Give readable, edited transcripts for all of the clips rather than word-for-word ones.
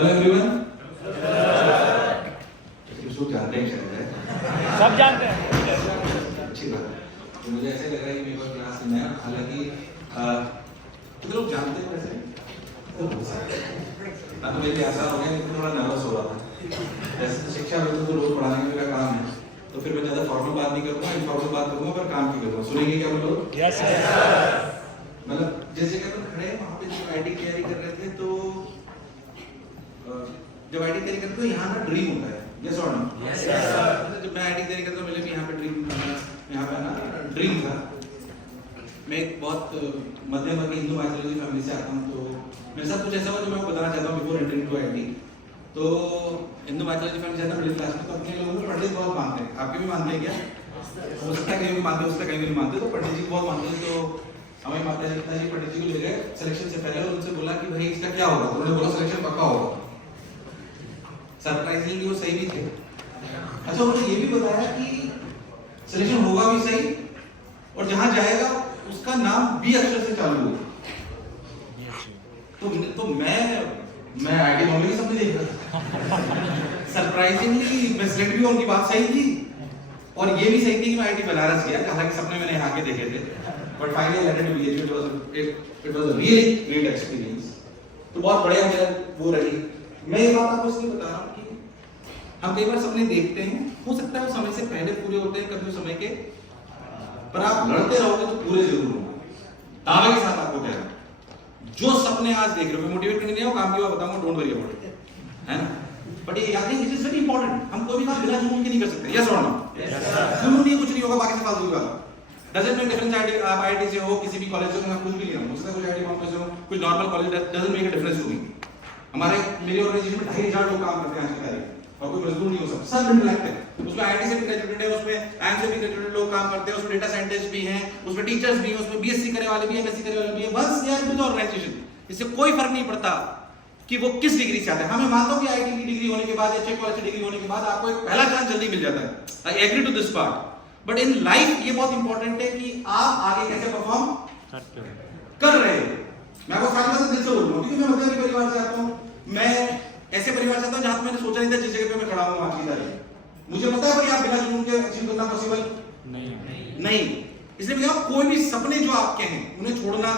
Hello everyone. इसको जानते हैं शायद, सब जानते हैं। अच्छी बात है। तो मुझे ऐसे लग रहा है कि मेरे को क्लास में है, हालांकि कितने लोग जानते हैं वैसे तो मेरे लिए आसान हो गया, लेकिन थोड़ा नर्वस हो रहा था। वैसे तो शिक्षा में तो लोग पढ़ाने का मेरा काम है, तो फिर मैं ज़्यादा फॉर्मल बात नहीं करूँगा, इनफॉर्मल बात करूँगा, पर काम की करूँगा। सुनेंगे क्या हम लोग? Yes sir. मतलब जिस जगह पर खड़े हैं वहाँ पे जब आईटी तैयारी कर रहे थे, तो जब आईटी तैयारी करते हो यहाँ का ड्रीम होता है, यस और नो? Yes sir. जब मैं आईटी तैयारी करता हूँ, मुझे भी यहाँ पे ड्रीम, यहाँ पे ना ड्रीम था। मैं एक बहुत मध्यम वर्ग हिंदू माइथोलॉजी फैमिली से आता हूँ, तो मेरे साथ कुछ ऐसा हुआ जो मैं आपको बताना चाहता हूँ बिफोर एंटरिंग टू आईटी। तो हिंदू माइथोलॉजी फैमिली से आता मिडिल क्लास में, तो अपने लोगों को पंडित बहुत मानते हैं। आपके भी मानते हैं क्या? हो सकता है कहीं भी मानते, हो सकता है कहीं भी नहीं मानते, तो पंडित जी बहुत मानते हैं। तो हमें माता जी पंडित जी को ले गए सिलेक्शन से पहले, और उनसे बोला कि भाई इसका क्या होगा? तो उन्होंने बोला सिलेक्शन पक्का होगा। सरप्राइजिंगली वो सही भी थे। अच्छा, उन्होंने ये भी बताया कि सिलेक्शन होगा भी सही, और जहां जाएगा उसका नाम बी अक्षर से चालू होगा। तो मैं आईटी बॉम्बे के सपने देख रहा था। सरप्राइजिंगली मैं सिलेक्ट भी, उनकी बात सही थी, और ये भी सही थी कि मैं आईटी बनारस गया। हालांकि सपने मैंने यहाँ के देखे थे, but finally landed to BHU. It was a really great experience. तो बहुत बढ़िया मेरा वो रही। मैं ये बात आपको इसलिए बता रहा हूँ कि हम कई बार सपने देखते हैं, हो सकता है वो समय से पहले पूरे होते हैं, कभी समय के, पर आप लड़ते रहोगे तो पूरे जरूर होंगे। दावे के साथ आपको कह रहा हूं, जो सपने आज देख रहे हो, मैं मोटिवेट करने नहीं आया, काम की बात बताऊंगा, डोंट वरी अबाउट इट, है ना? बट ये याद नहीं, इट इज वेरी इंपॉर्टेंट। हम कोई भी काम बिना जुनून के नहीं कर सकते, यस और नो? जुनून नहीं, कुछ नहीं होगा, बाकी से फालतू की बात। डजंट मेक डिफरेंस आप आईआईटी से हो, किसी भी कॉलेज से हो, मैं कुछ भी नहीं हूं, मुझसे कुछ आईआईटी बॉम्बे से हो, कुछ normal college, doesn't make a difference to me. हमारे मेरी ऑर्गेनाइजेशन में 2,500 लोग काम करते हैं आज की तारीख, और कोई मजदूर नहीं हो सकता, सब इंटेलेक्ट है। उसमें आईआईटी से भी ग्रेजुएटेड है, उसमें आईएम से भी ग्रेजुएटेड लोग काम करते हैं, उसमें डेटा साइंटिस्ट भी हैं, उसमें टीचर्स भी हैं, उसमें बीएससी करने वाले भी हैं, एमएससी करने वाले भी हैं। बस यार विद ऑर्गेनाइजेशन, इससे कोई फर्क नहीं पड़ता कि वो किस डिग्री से आते हैं। मैं मानता हूं कि आईआईटी की डिग्री होने के बाद या चेक कॉलेज की डिग्री होने के बाद आपको एक पहला चांस जल्दी मिल जाता है। I agree to this part, but in life ये बहुत इंपॉर्टेंट है कि आप आगे कैसे परफॉर्म कर रहे हो। मैं आपको सारी बातें दिल से बोल रहा हूं, क्योंकि मैं मध्यम परिवार से आता हूं। मैं ऐसे परिवार से आता हूं जहां मैंने सोचा नहीं था जिस जगह पे मैं खड़ा हूं आज की तारीख। मुझे पता है भाई आप बिना जुनून के अचीव करना पॉसिबल नहीं। इसलिए मैं कहूं कोई भी सपने जो आपके हैं उन्हें छोड़ना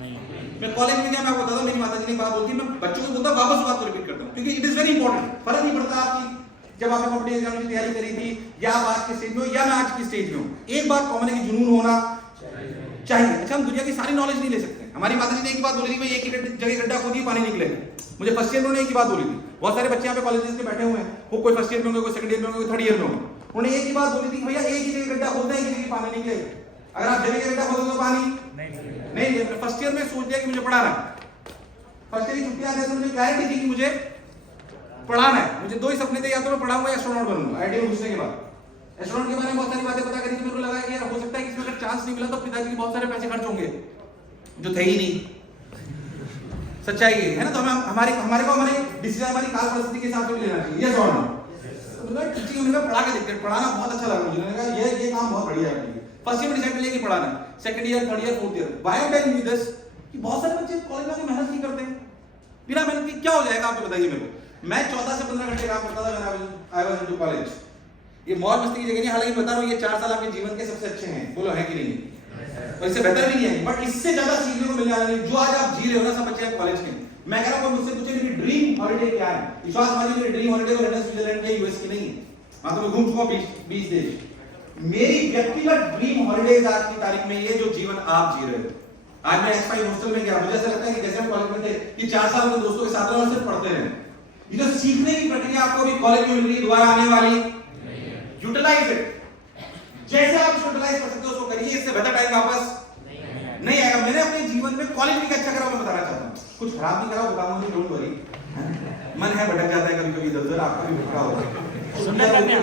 नहीं। मैं कॉलेज में गया, मैं आपको बताता हूं, मेरी माताजी ने एक बात बोलती है, मैं बच्चों को बोलता हूं, वापस बात को रिपीट करता हूं, क्योंकि इट इज वेरी इंपॉर्टेंट। फर्क नहीं पड़ता आपकी जब आपने कॉम्पिटिटिव एग्जाम की तैयारी करी थी, या आप आज के स्टेज में हो या मैं आज की स्टेज में हूं, एक बात कॉमन है कि जुनून होना चाहिए। अच्छा, हम दुनिया की सारी नॉलेज नहीं ले सकते। हमारी माताजी ने एक बात बोली थी, भाई एक ही जगह गड्ढा खोदिए पानी निकलेगा। मुझे फर्स्ट ईयर में उन्होंने एक ही बात बोली थी। बहुत सारे बच्चे यहाँ पे कॉलेजेस में बैठे हुए हैं, वो कोई फर्स्ट ईयर में होंगे, कोई सेकंड ईयर में होंगे, कोई थर्ड ईयर में होंगे। उन्होंने एक ही बात बोली थी, भैया एक ही जगह गड्ढा खोदते हैं, एक ही जगह पानी निकलेगा। अगर आप जगह गड्ढा खोदोगे तो पानी नहीं। फर्स्ट ईयर में सोच लिया कि मुझे पढ़ाना है। फर्स्ट ईयर की छुट्टियां आने से मुझे क्लैरिटी थी कि मुझे पढ़ाना है। मुझे दो ही सपने थे, या तो मैं पढ़ाऊंगा या एस्ट्रोनॉट बनूंगा। आईटी में घुसने के बाद एस्ट्रोनॉट के बारे में बहुत सारी बातें पता करी थी। मेरे को लगा कि यार हो सकता है कि इसमें अगर चांस नहीं मिला तो पिताजी के बहुत सारे पैसे खर्च होंगे, जो थे ही नहीं। सच्चाई है ना? तो हमारे को हमारे डिसीजन हमारी काल परिस्थिति के हिसाब से भी लेना चाहिए, यस और नो? तो मैं टीचिंग में पढ़ा के देखते, पढ़ाना बहुत अच्छा लगा मुझे। मैंने कहा ये काम बहुत बढ़िया है। फर्स्ट ईयर में डिसाइड किया कि पढ़ाना है, second year, third year, fourth year. Why I am telling you this कि बहुत सारे बच्चे कॉलेज में आके मेहनत नहीं करते। बिना मेहनत के क्या हो जाएगा आप बताइए मेरे को। मैं 14 से 15 घंटे काम करता था when I was into college. ये मौज मस्ती की जगह नहीं, हालांकि बता रहा हूं ये 4 साल आपके जीवन के सबसे अच्छे हैं, बोलो है कि नहीं? और इससे बेहतर भी नहीं है, बट इससे ज्यादा सीखने को मिलने वाला नहीं। जो आज आप जी रहे हो ना, सब बच्चे हैं कॉलेज के। मैं कह रहा हूं मुझसे पूछे मेरी ड्रीम हॉलिडे क्या है, विश्वास मानिए मेरी ड्रीम हॉलिडे तो लंदन, स्विट्जरलैंड के, यूएस की नहीं है। वहां तो मैं घूम चुका हूं 20 देश। मेरी व्यक्तिगत ड्रीम हॉलिडेज आज की तारीख में ये जो जीवन आप जी रहे हो। आज मैं S5 हॉस्टल में गया, मुझे ऐसा लगता है कि जैसे हम कॉलेज में थे कि 4 साल अपने दोस्तों के साथ रहे और सिर्फ पढ़ते रहे। ये जो सीखने की प्रक्रिया आपको भी कॉलेज में मिल रही है, दोबारा आने वाली, यूटिलाइज इट। जैसे आप यूटिलाइज कर सकते हो उसको करिए, इससे बेहतर टाइम वापस नहीं आएगा। मैंने अपने जीवन में कॉलेज में क्या अच्छा करा मैं बताना चाहता हूँ। कुछ खराब नहीं करा, बताऊंगा, डोंट वरी। मन है भटक जाता है कभी कभी इधर-उधर, आपका भी भटका होगा। सुनना करने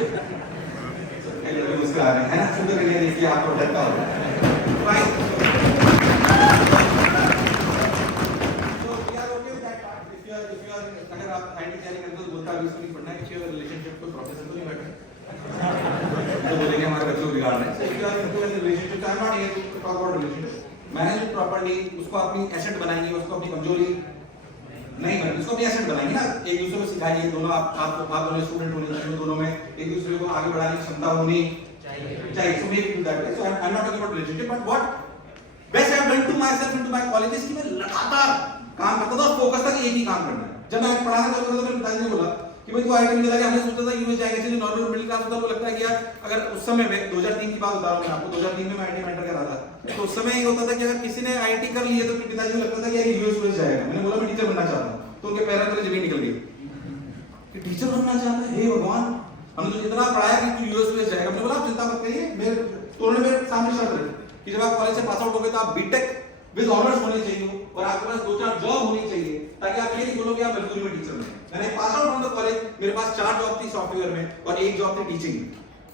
मुस्कुरा रहे हैं ना, सुंदर करने देखिए आपको भटका होगा। अगर आप आईटी तैयारी करते हो तो बोलता है इसको नहीं पढ़ना है, इसके रिलेशनशिप कोई प्रोफेसर तो नहीं बैठा तो बोलेंगे हमारे बच्चों को बिगाड़ रहे हैं। So if you are into relationship, I am not here to talk about relationship. Manage it properly, उसको अपनी एसेट बनाएंगे, उसको अपनी कमजोरी नहीं बने, इसको अपनी एसेट बनाएंगे ना, एक दूसरे को सिखाइए, दोनों आप दोनों स्टूडेंट होने चाहिए, दोनों में एक दूसरे को आगे बढ़ाने की क्षमता होनी चाहिए। So make do that way. So I am not talking about relationship, but what best I have done to myself in to my colleges कि मैं लगातार काम करता था और फोकस था कि एक ही काम करना है। जब मैं पढ़ाना चालू करा तो मेरे पिताजी ने बोला कि भाई तू आईटी में लगा, हमने सोचा था यूएस जाएगा, चलिए नॉर्मल मिडिल क्लास होता है, वो लगता है कि यार अगर उस समय में 2003 की बात बता रहा हूं मैं आपको, 2003 में मैं आईटी में एंटर कर रहा था, तो उस समय ये होता था कि अगर किसी ने आईटी कर ली है तो पिताजी को लगता था कि यार यूएस जाएगा। मैंने बोला मैं टीचर बनना चाहता हूं, तो उनके पैरों तले जमीन निकल गई कि टीचर बनना चाहता है, हे भगवान हमने तो इतना पढ़ाया कि तू यूएस जाएगा। मैंने बोला आप चिंता मत करिए, मेरे तो उन्होंने मेरे सामने शर्त रखी कि जब आप कॉलेज से पास आउट हो गए तो आप बीटेक विद ऑनर्स होने चाहिए और आपके पास 2-4 जॉब होनी चाहिए, ताकि आप ये नहीं बोलोगे आप मजदूरी में टीचर बने। मैंने pass out from the college, मेरे पास 4 जॉब थी सॉफ्टवेयर में और 1 जॉब थी टीचिंग में,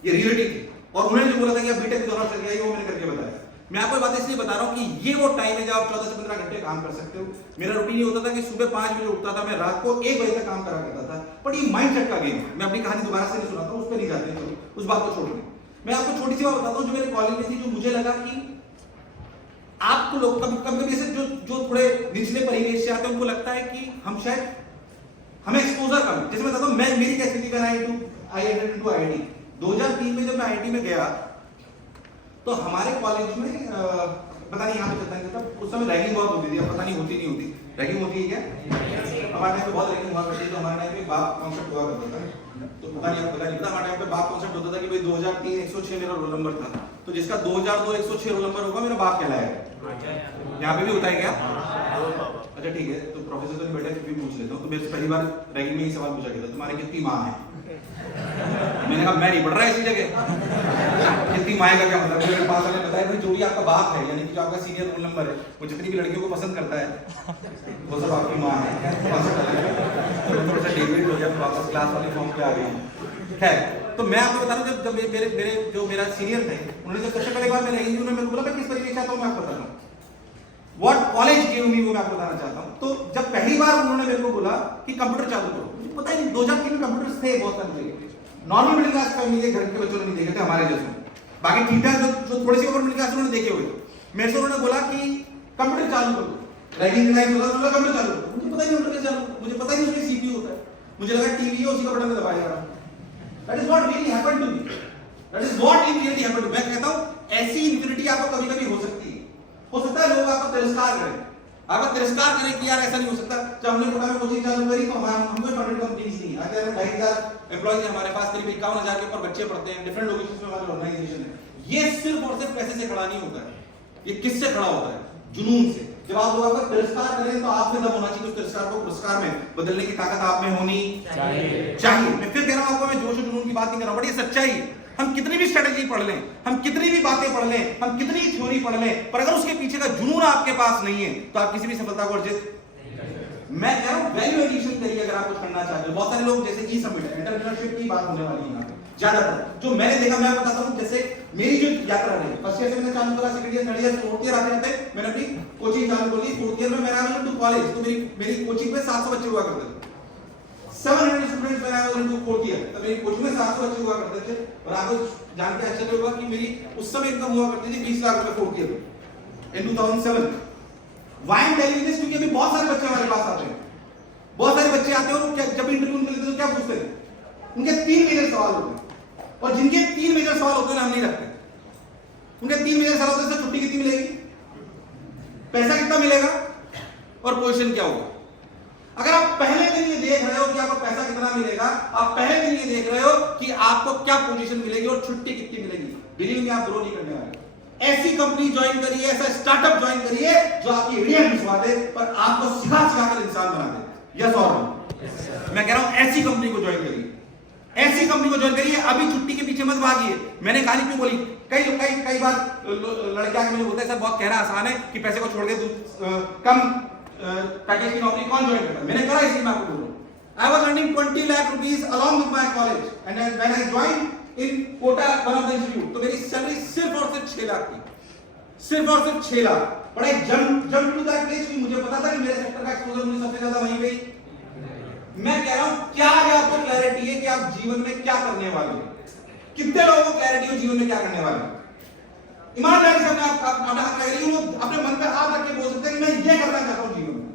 ये रियलिटी थी। और उन्होंने जो बोला था कि आप बीटेक विद ऑनर्स करके आइए, वो मैंने करके बताया। मैं आपको बात इसलिए बता रहा हूं कि ये वो टाइम है जब आप 14 से 15 घंटे काम कर सकते हो। मेरा रूटीन ये होता था कि सुबह 5 बजे उठता था, मैं रात को 1 बजे तक काम करा करता था। बट ये माइंडसेट का गेम है, मैं अपनी कहानी दोबारा से नहीं सुनाता हूं, उस पर नहीं जाते, तो उस बात को छोड़ दें। मैं आपको छोटी सी बात बताता हूं जो मेरे कॉलेज में थी, जो मुझे लगा कि आपको लोग कभी ऐसे जो थोड़े निचले परिवेश से आते हैं उनको लगता है कि हम शायद हमें एक्सपोजर कम। जैसे मैं बताता हूं, मैं मेरी कैसी थी when I entered into IIT 2003 में। जब मैं आईआईटी में गया तो हमारे कॉलेज में पता नहीं यहाँ पे चलता नहीं था, उस समय रैगिंग बहुत होती थी, अब पता नहीं होती नहीं होती, रैगिंग होती है क्या? हमारे टाइम पे बहुत रैगिंग हुआ करती थी। तो हमारे टाइम पे बाप कॉन्सेप्ट हुआ करता था, तो पता नहीं हमारे टाइम पे बाप कॉन्सेप्ट होता था कि भाई 2003 106 मेरा रोल नंबर था, तो जिसका 2002 106 रोल नंबर होगा मेरा बाप कहलाएगा। यहाँ पे भी होता है क्या? अच्छा ठीक है, तो प्रोफेसर तो नहीं बैठे, फिर भी पूछ लेता हूँ। तो मेरे से पहली बार रैगिंग में ही सवाल पूछा गया था, तुम्हारे कितनी माँ है? मैंने कहा मैं नहीं पढ़ रहा इसी जगह, कितनी माँ का क्या मतलब? मेरे पास वाले बताया भाई जो भी आपका बाप है, यानी कि जो आपका सीनियर रोल नंबर है, वो जितनी भी लड़कियों को पसंद करता है वो सब आपकी माँ है। थोड़ा सा डेविड हो गया, वापस क्लास वाले फॉर्म पे आ गई है। तो मैं आपको बता रहा हूँ, जब मेरे जो मेरा सीनियर थे, उन्होंने जब सबसे पहले बार मैं रैगिंग, उन्होंने मेरे को बोला मैं किस तरीके से चाहता हूँ मैं आपको बताता हूँ, व्हाट कॉलेज गिव मी वो मैं आपको बताना चाहता हूँ। तो जब पहली बार उन्होंने मेरे को बोला कि कंप्यूटर चालू करो, मुझे पता ही नहीं 2003 में कंप्यूटर्स थे बहुत सारे, नॉर्मल मिडिल क्लास फैमिली के घर के बच्चों ने नहीं देखे थे हमारे जैसे, बाकी ठीक ठाक जो थोड़ी सी ऊपर मिडिल क्लास उन्होंने देखे हुए थे। मेरे से उन्होंने बोला कि कंप्यूटर चालू करो, रैगिंग डिजाइन बोला, उन्होंने कंप्यूटर चालू करो। मुझे पता ही नहीं कंप्यूटर कैसे चालू, मुझे पता ही नहीं उसमें सीपीयू होता है, मुझे लगा टीवी है उसी का बटन दबाया जा रहा है। That is what really happened to me, that is what really happened to me. मैं कहता हूं ऐसी इंफिनिटी आपको कभी-कभी हो सकती है, हो सकता है लोग आपको तिरस्कार करें, आपका तिरस्कार करें कि यार ऐसा नहीं हो सकता। जब हमने कोटा में कोचिंग चालू करी तो हम कोई फंडेड कंपनीज नहीं, आगे 2,500 एम्प्लॉइज हमारे पास, करीब 51,000 के ऊपर बच्चे पढ़ते हैं, डिफरेंट लोकेशंस में हमारी ऑर्गेनाइजेशन है। ये सिर्फ और सिर्फ पैसे से खड़ा नहीं होता है, ये किससे खड़ा होता है? जुनून से। जब आप लोग आपका तिरस्कार करें तो आप में दम होना चाहिए, उस तिरस्कार को पुरस्कार में बदलने की ताकत आप में होनी चाहिए। मैं फिर कह रहा हूं आपको, मैं जोश और जुनून की बात नहीं कर रहा हूं, बट ये सच्चाई है। हम कितनी भी स्ट्रेटेजी पढ़ लें, हम कितनी भी बातें पढ़ लें, हम कितनी भी थ्योरी पढ़ लें, पर अगर उसके पीछे का जुनून आपके पास नहीं है तो आप किसी भी सफलता को अर्जित मैं कह रहा हूं वैल्यू एडिशन करिए अगर आप कुछ करना चाहते हो। बहुत सारे लोग जैसे ई समिट एंटरप्रेन्योरशिप की बात होने वाली है ज्यादातर, जो मैंने देखा मैं बताता हूं। जैसे मेरी जो यात्रा रही, फर्स्ट ईयर से मैंने चालू करा, second year, third year, fourth year आते आते मैंने अपनी कोचिंग चालू कर ली। फोर्थ ईयर में मैंने आया टू कॉलेज, तो मेरी कोचिंग में 700 बच्चे हुआ करते थे, 700 students when I was into fourth year, तो मेरी कोचिंग में 700 बच्चे हुआ करते थे। और आपको जान के अच्छा लगा कि मेरी उस समय इनकम हुआ करती थी 20 लाख रुपए फोर्थ ईयर में in 2007। Why I'm telling this? क्योंकि अभी बहुत सारे बच्चे हमारे पास आते हैं, बहुत सारे बच्चे आते हैं और जब इंटरव्यू उनके लेते हैं तो क्या पूछते हैं? उनके 3 मेजर सवाल होते हैं, और जिनके 3 मेजर सवाल होते हैं हम नहीं रखते। उनके 3 मेजर सवाल होते हैं, छुट्टी कितनी मिलेगी, पैसा कितना मिलेगा, और पोजीशन क्या होगा। अगर आप पहले दिन ये देख रहे हो कि आपको पैसा कितना मिलेगा, आप पहले दिन ये देख रहे हो कि आपको क्या पोजीशन मिलेगी और छुट्टी कितनी मिलेगी, बिलीव मी आप ग्रो नहीं करने वाले। ऐसी कंपनी ज्वाइन करिए, ऐसा स्टार्टअप ज्वाइन करिए जो आपकी एरिया घुसवा दे पर आपको सिखा इंसान बना दे। यस और नो? मैं कह रहा हूं ऐसी कंपनी को ज्वाइन करिए, ऐसी कंपनी को ज्वाइन करिए। अभी छुट्टी के पीछे मत भागिए। मैंने कहानी क्यों बोली, कई बार लड़के आके मुझे बोलते हैं सर बहुत कहना आसान है कि पैसे को छोड़ के कम पैकेज की नौकरी कौन ज्वाइन करता है। मैंने करा, इसलिए मैं आपको बोल रहा हूं। I was earning 20 lakh rupees along with my college and when I joined in Kota one of the institute, तो मेरी सैलरी सिर्फ और सिर्फ 6 लाख थी, सिर्फ और सिर्फ 6 lakh. But I jump to that place कि मुझे पता था कि मेरे सेक्टर का एक्सपोजर मुझे सबसे ज्यादा वहीं पे। मैं कह रहा हूं क्या है आपको क्लैरिटी है कि आप जीवन में क्या करने वाले हैं? कितने लोगों को क्लैरिटी है जीवन में क्या करने वाले हैं? ईमानदारी से अपने मन पे हाथ रख के बोल सकते हैं कि मैं ये करना चाहता हूं जीवन में।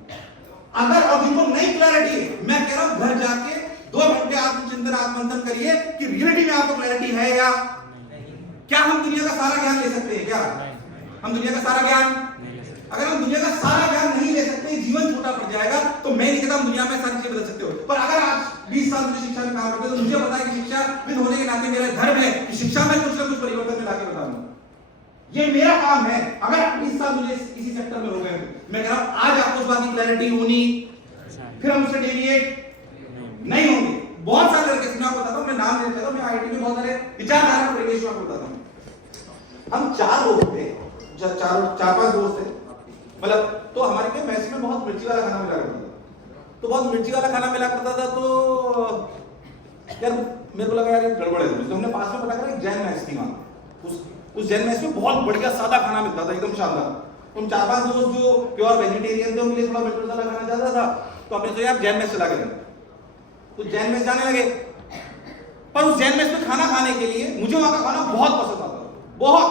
अगर और जिनको नई क्लैरिटी है, मैं कह रहा हूं घर जाके 2 घंटे आत्मचिंतन आत्मंथन करिए कि रियलिटी में आपको क्लैरिटी है या क्या हम दुनिया का सारा ज्ञान ले सकते हैं क्या? हम दुनिया का सारा ज्ञान, अगर हम दुनिया का सारा ज्ञान नहीं ले सकते, जीवन छोटा पड़ जाएगा। तो मैं नहीं कहता हम दुनिया में सारी चीजें बदल सकते हो, पर अगर आज 20 साल मुझे शिक्षा में काम करते तो मुझे पता है कि शिक्षाविद होने के नाते मेरा धर्म है कि शिक्षा में कुछ ना कुछ परिवर्तन ला के बताऊंगा। ये मेरा काम है। अगर 20 साल मुझे इसी सेक्टर में हो गए, मैं कह रहा हूं आज आपको उस बात की क्लैरिटी होनी, फिर हम उससे डेविएट नहीं होंगे। बहुत सारे लड़के, मैं आपको बताता हूं, मैं नाम लेना चाहता हूं, मैं आईटी में बहुत सारे विचारधारा परिवेश में आपको बताता हूं। हम 4 लोग थे, 4-5 दोस्त थे, मतलब तो हमारे के मैस में बहुत मिर्ची वाला खाना मिला करता था। तो बहुत मिर्ची वाला खाना मिला करता था, तो यार मेरे को लगा यार गड़बड़ है। तो हमने पास में पता करा एक जैन मैस थी वहां। उस जैन मैस में बहुत बढ़िया सादा खाना मिलता था, एकदम शानदार। तुम 4-5 दोस्त जो प्योर वेजिटेरियन थे, उनके लिए थोड़ा मिर्च वाला खाना चाहता था, तो हमने सोचा यार जैन मैस चला गए। तो जैन मैस जाने लगे, पर उस जैन मैस में खाना खाने के लिए मुझे वहां का खाना बहुत पसंद आता था, बहुत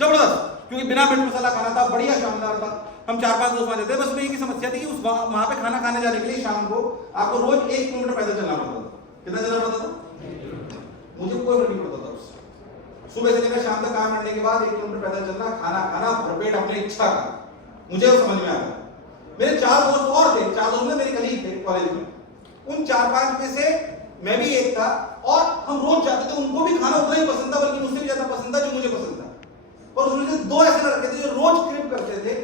जबरदस्त, क्योंकि बिना मिर्च मसाला खाना था, बढ़िया शानदार था। हम 4-5 दोस्त वहां जाते थे। बस में एक ही समस्या थी कि उस वहां पे खाना खाने जाने के लिए शाम को आपको रोज 1 किलोमीटर पैदल चलना पड़ता था। कितना चलना पड़ता था? मुझे कोई फर्क नहीं पड़ता था उससे। सुबह से लेकर शाम तक काम करने के बाद 1 किलोमीटर पैदल चलना, खाना खाना भरपेट अपनी इच्छा का, मुझे वो समझ में आता। मेरे 4 दोस्त और थे, 4 दोस्त में मेरे कलीग थे कॉलेज में। उन 4-5 में से मैं भी एक था, और हम रोज जाते थे। उनको भी खाना उतना ही पसंद था, बल्कि मुझसे भी ज्यादा पसंद था जो मुझे पसंद था। और उसमें से 2 ऐसे लड़के थे जो रोज क्रिप करते थे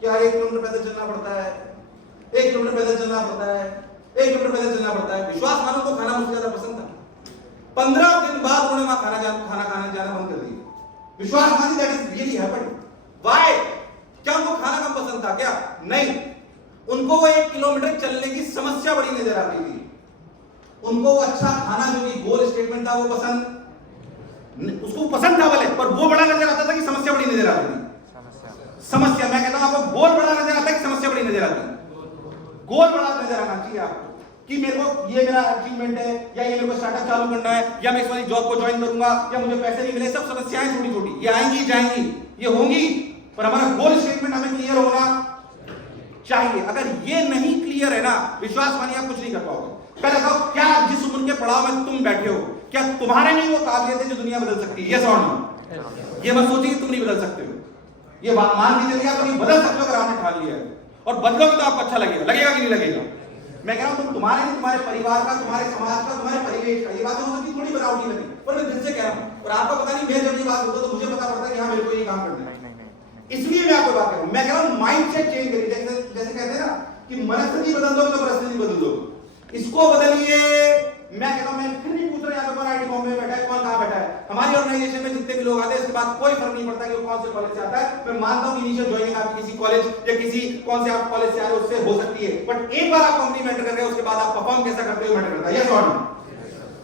कि यार 1 किलोमीटर पैदल चलना पड़ता है, 1 किलोमीटर पैदल चलना पड़ता है, 1 किलोमीटर पैदल चलना पड़ता है। विश्वास मानो तो खाना मुझसे ज्यादा पसंद था। 15 दिन बाद उन्होंने वहां खाना खाने जाना बंद कर दिया। विश्वास मानिए, that is really happened. Why? क्या उनको खाना कम पसंद था क्या? नहीं, उनको वो 1 किलोमीटर चलने की समस्या बड़ी नजर आती थी। उनको वो अच्छा खाना जो कि गोल स्टेटमेंट था वो पसंद, उसको पसंद था भले, पर वो बड़ा नजर आता था कि समस्या बड़ी नजर आती थी। समस्या, मैं कहता हूं आपको गोल बड़ा नजर आता है कि समस्या बड़ी नजर आती है? गोल बड़ा नजर आना चाहिए आपको कि मेरे को ये मेरा अचीवमेंट है, या ये मेरे को स्टार्टअप चालू करना है, या मैं इस वाली जॉब को ज्वाइन करूंगा, या मुझे पैसे नहीं मिले। सब समस्याएं छोटी छोटी, ये आएंगी जाएंगी, ये होंगी, पर हमारा गोल स्टेटमेंट हमें क्लियर होना चाहिए। अगर ये नहीं क्लियर है ना, विश्वास मानिए आप कुछ नहीं कर पाओगे। पहले बताओ, क्या जिस उम्र के पड़ाव में तुम बैठे हो, क्या तुम्हारे में वो काबिलियत है जो दुनिया बदल सकती है? यस और नो? ये मत सोचिए तुम नहीं बदल सकते हो। ये बात मान के चलिए आप नहीं बदल सकते हो अगर आपने ठान लिया है, और बदलोगे तो आपको अच्छा लगेगा। लगेगा कि नहीं लगेगा? मैं कह रहा हूं तुम्हारे नहीं, तुम्हारे परिवार का, तुम्हारे समाज का, तुम्हारे परिवेश का। ये बात हो सकती थोड़ी बनावटी लगे, पर मैं दिल से कह रहा हूं। और आपको पता नहीं, मैं जब ये बात होता तो मुझे पता पड़ता कि हाँ मेरे को ये काम करना है। इसलिए मैं आपको बात कर रहा हूं। मैं कह रहा हूं माइंडसेट चेंज करिए। जैसे कहते हैं ना कि मनस्थिति बदल दोगे तो परिस्थिति बदल दोगे। इसको बदलिए। मैं कहता हूं, मैं फिर नहीं पूछ रहा यहाँ पे कौन आईटी बॉम्बे में बैठा है, कौन कहां बैठा है। हमारी ऑर्गेनाइजेशन में जितने भी लोग आते हैं, इसके बाद कोई फर्क नहीं पड़ता कि वो कौन से कॉलेज से आता है। मैं मानता हूं कि इनिशियल ज्वाइनिंग आपकी किसी कॉलेज या किसी कौन से आप कॉलेज से आ रहे हो उससे हो सकती है, बट एक बार आप कंपनी में एंटर कर रहे हो, उसके बाद आप परफॉर्म कैसा करते हो मैटर करता है। यस और नो?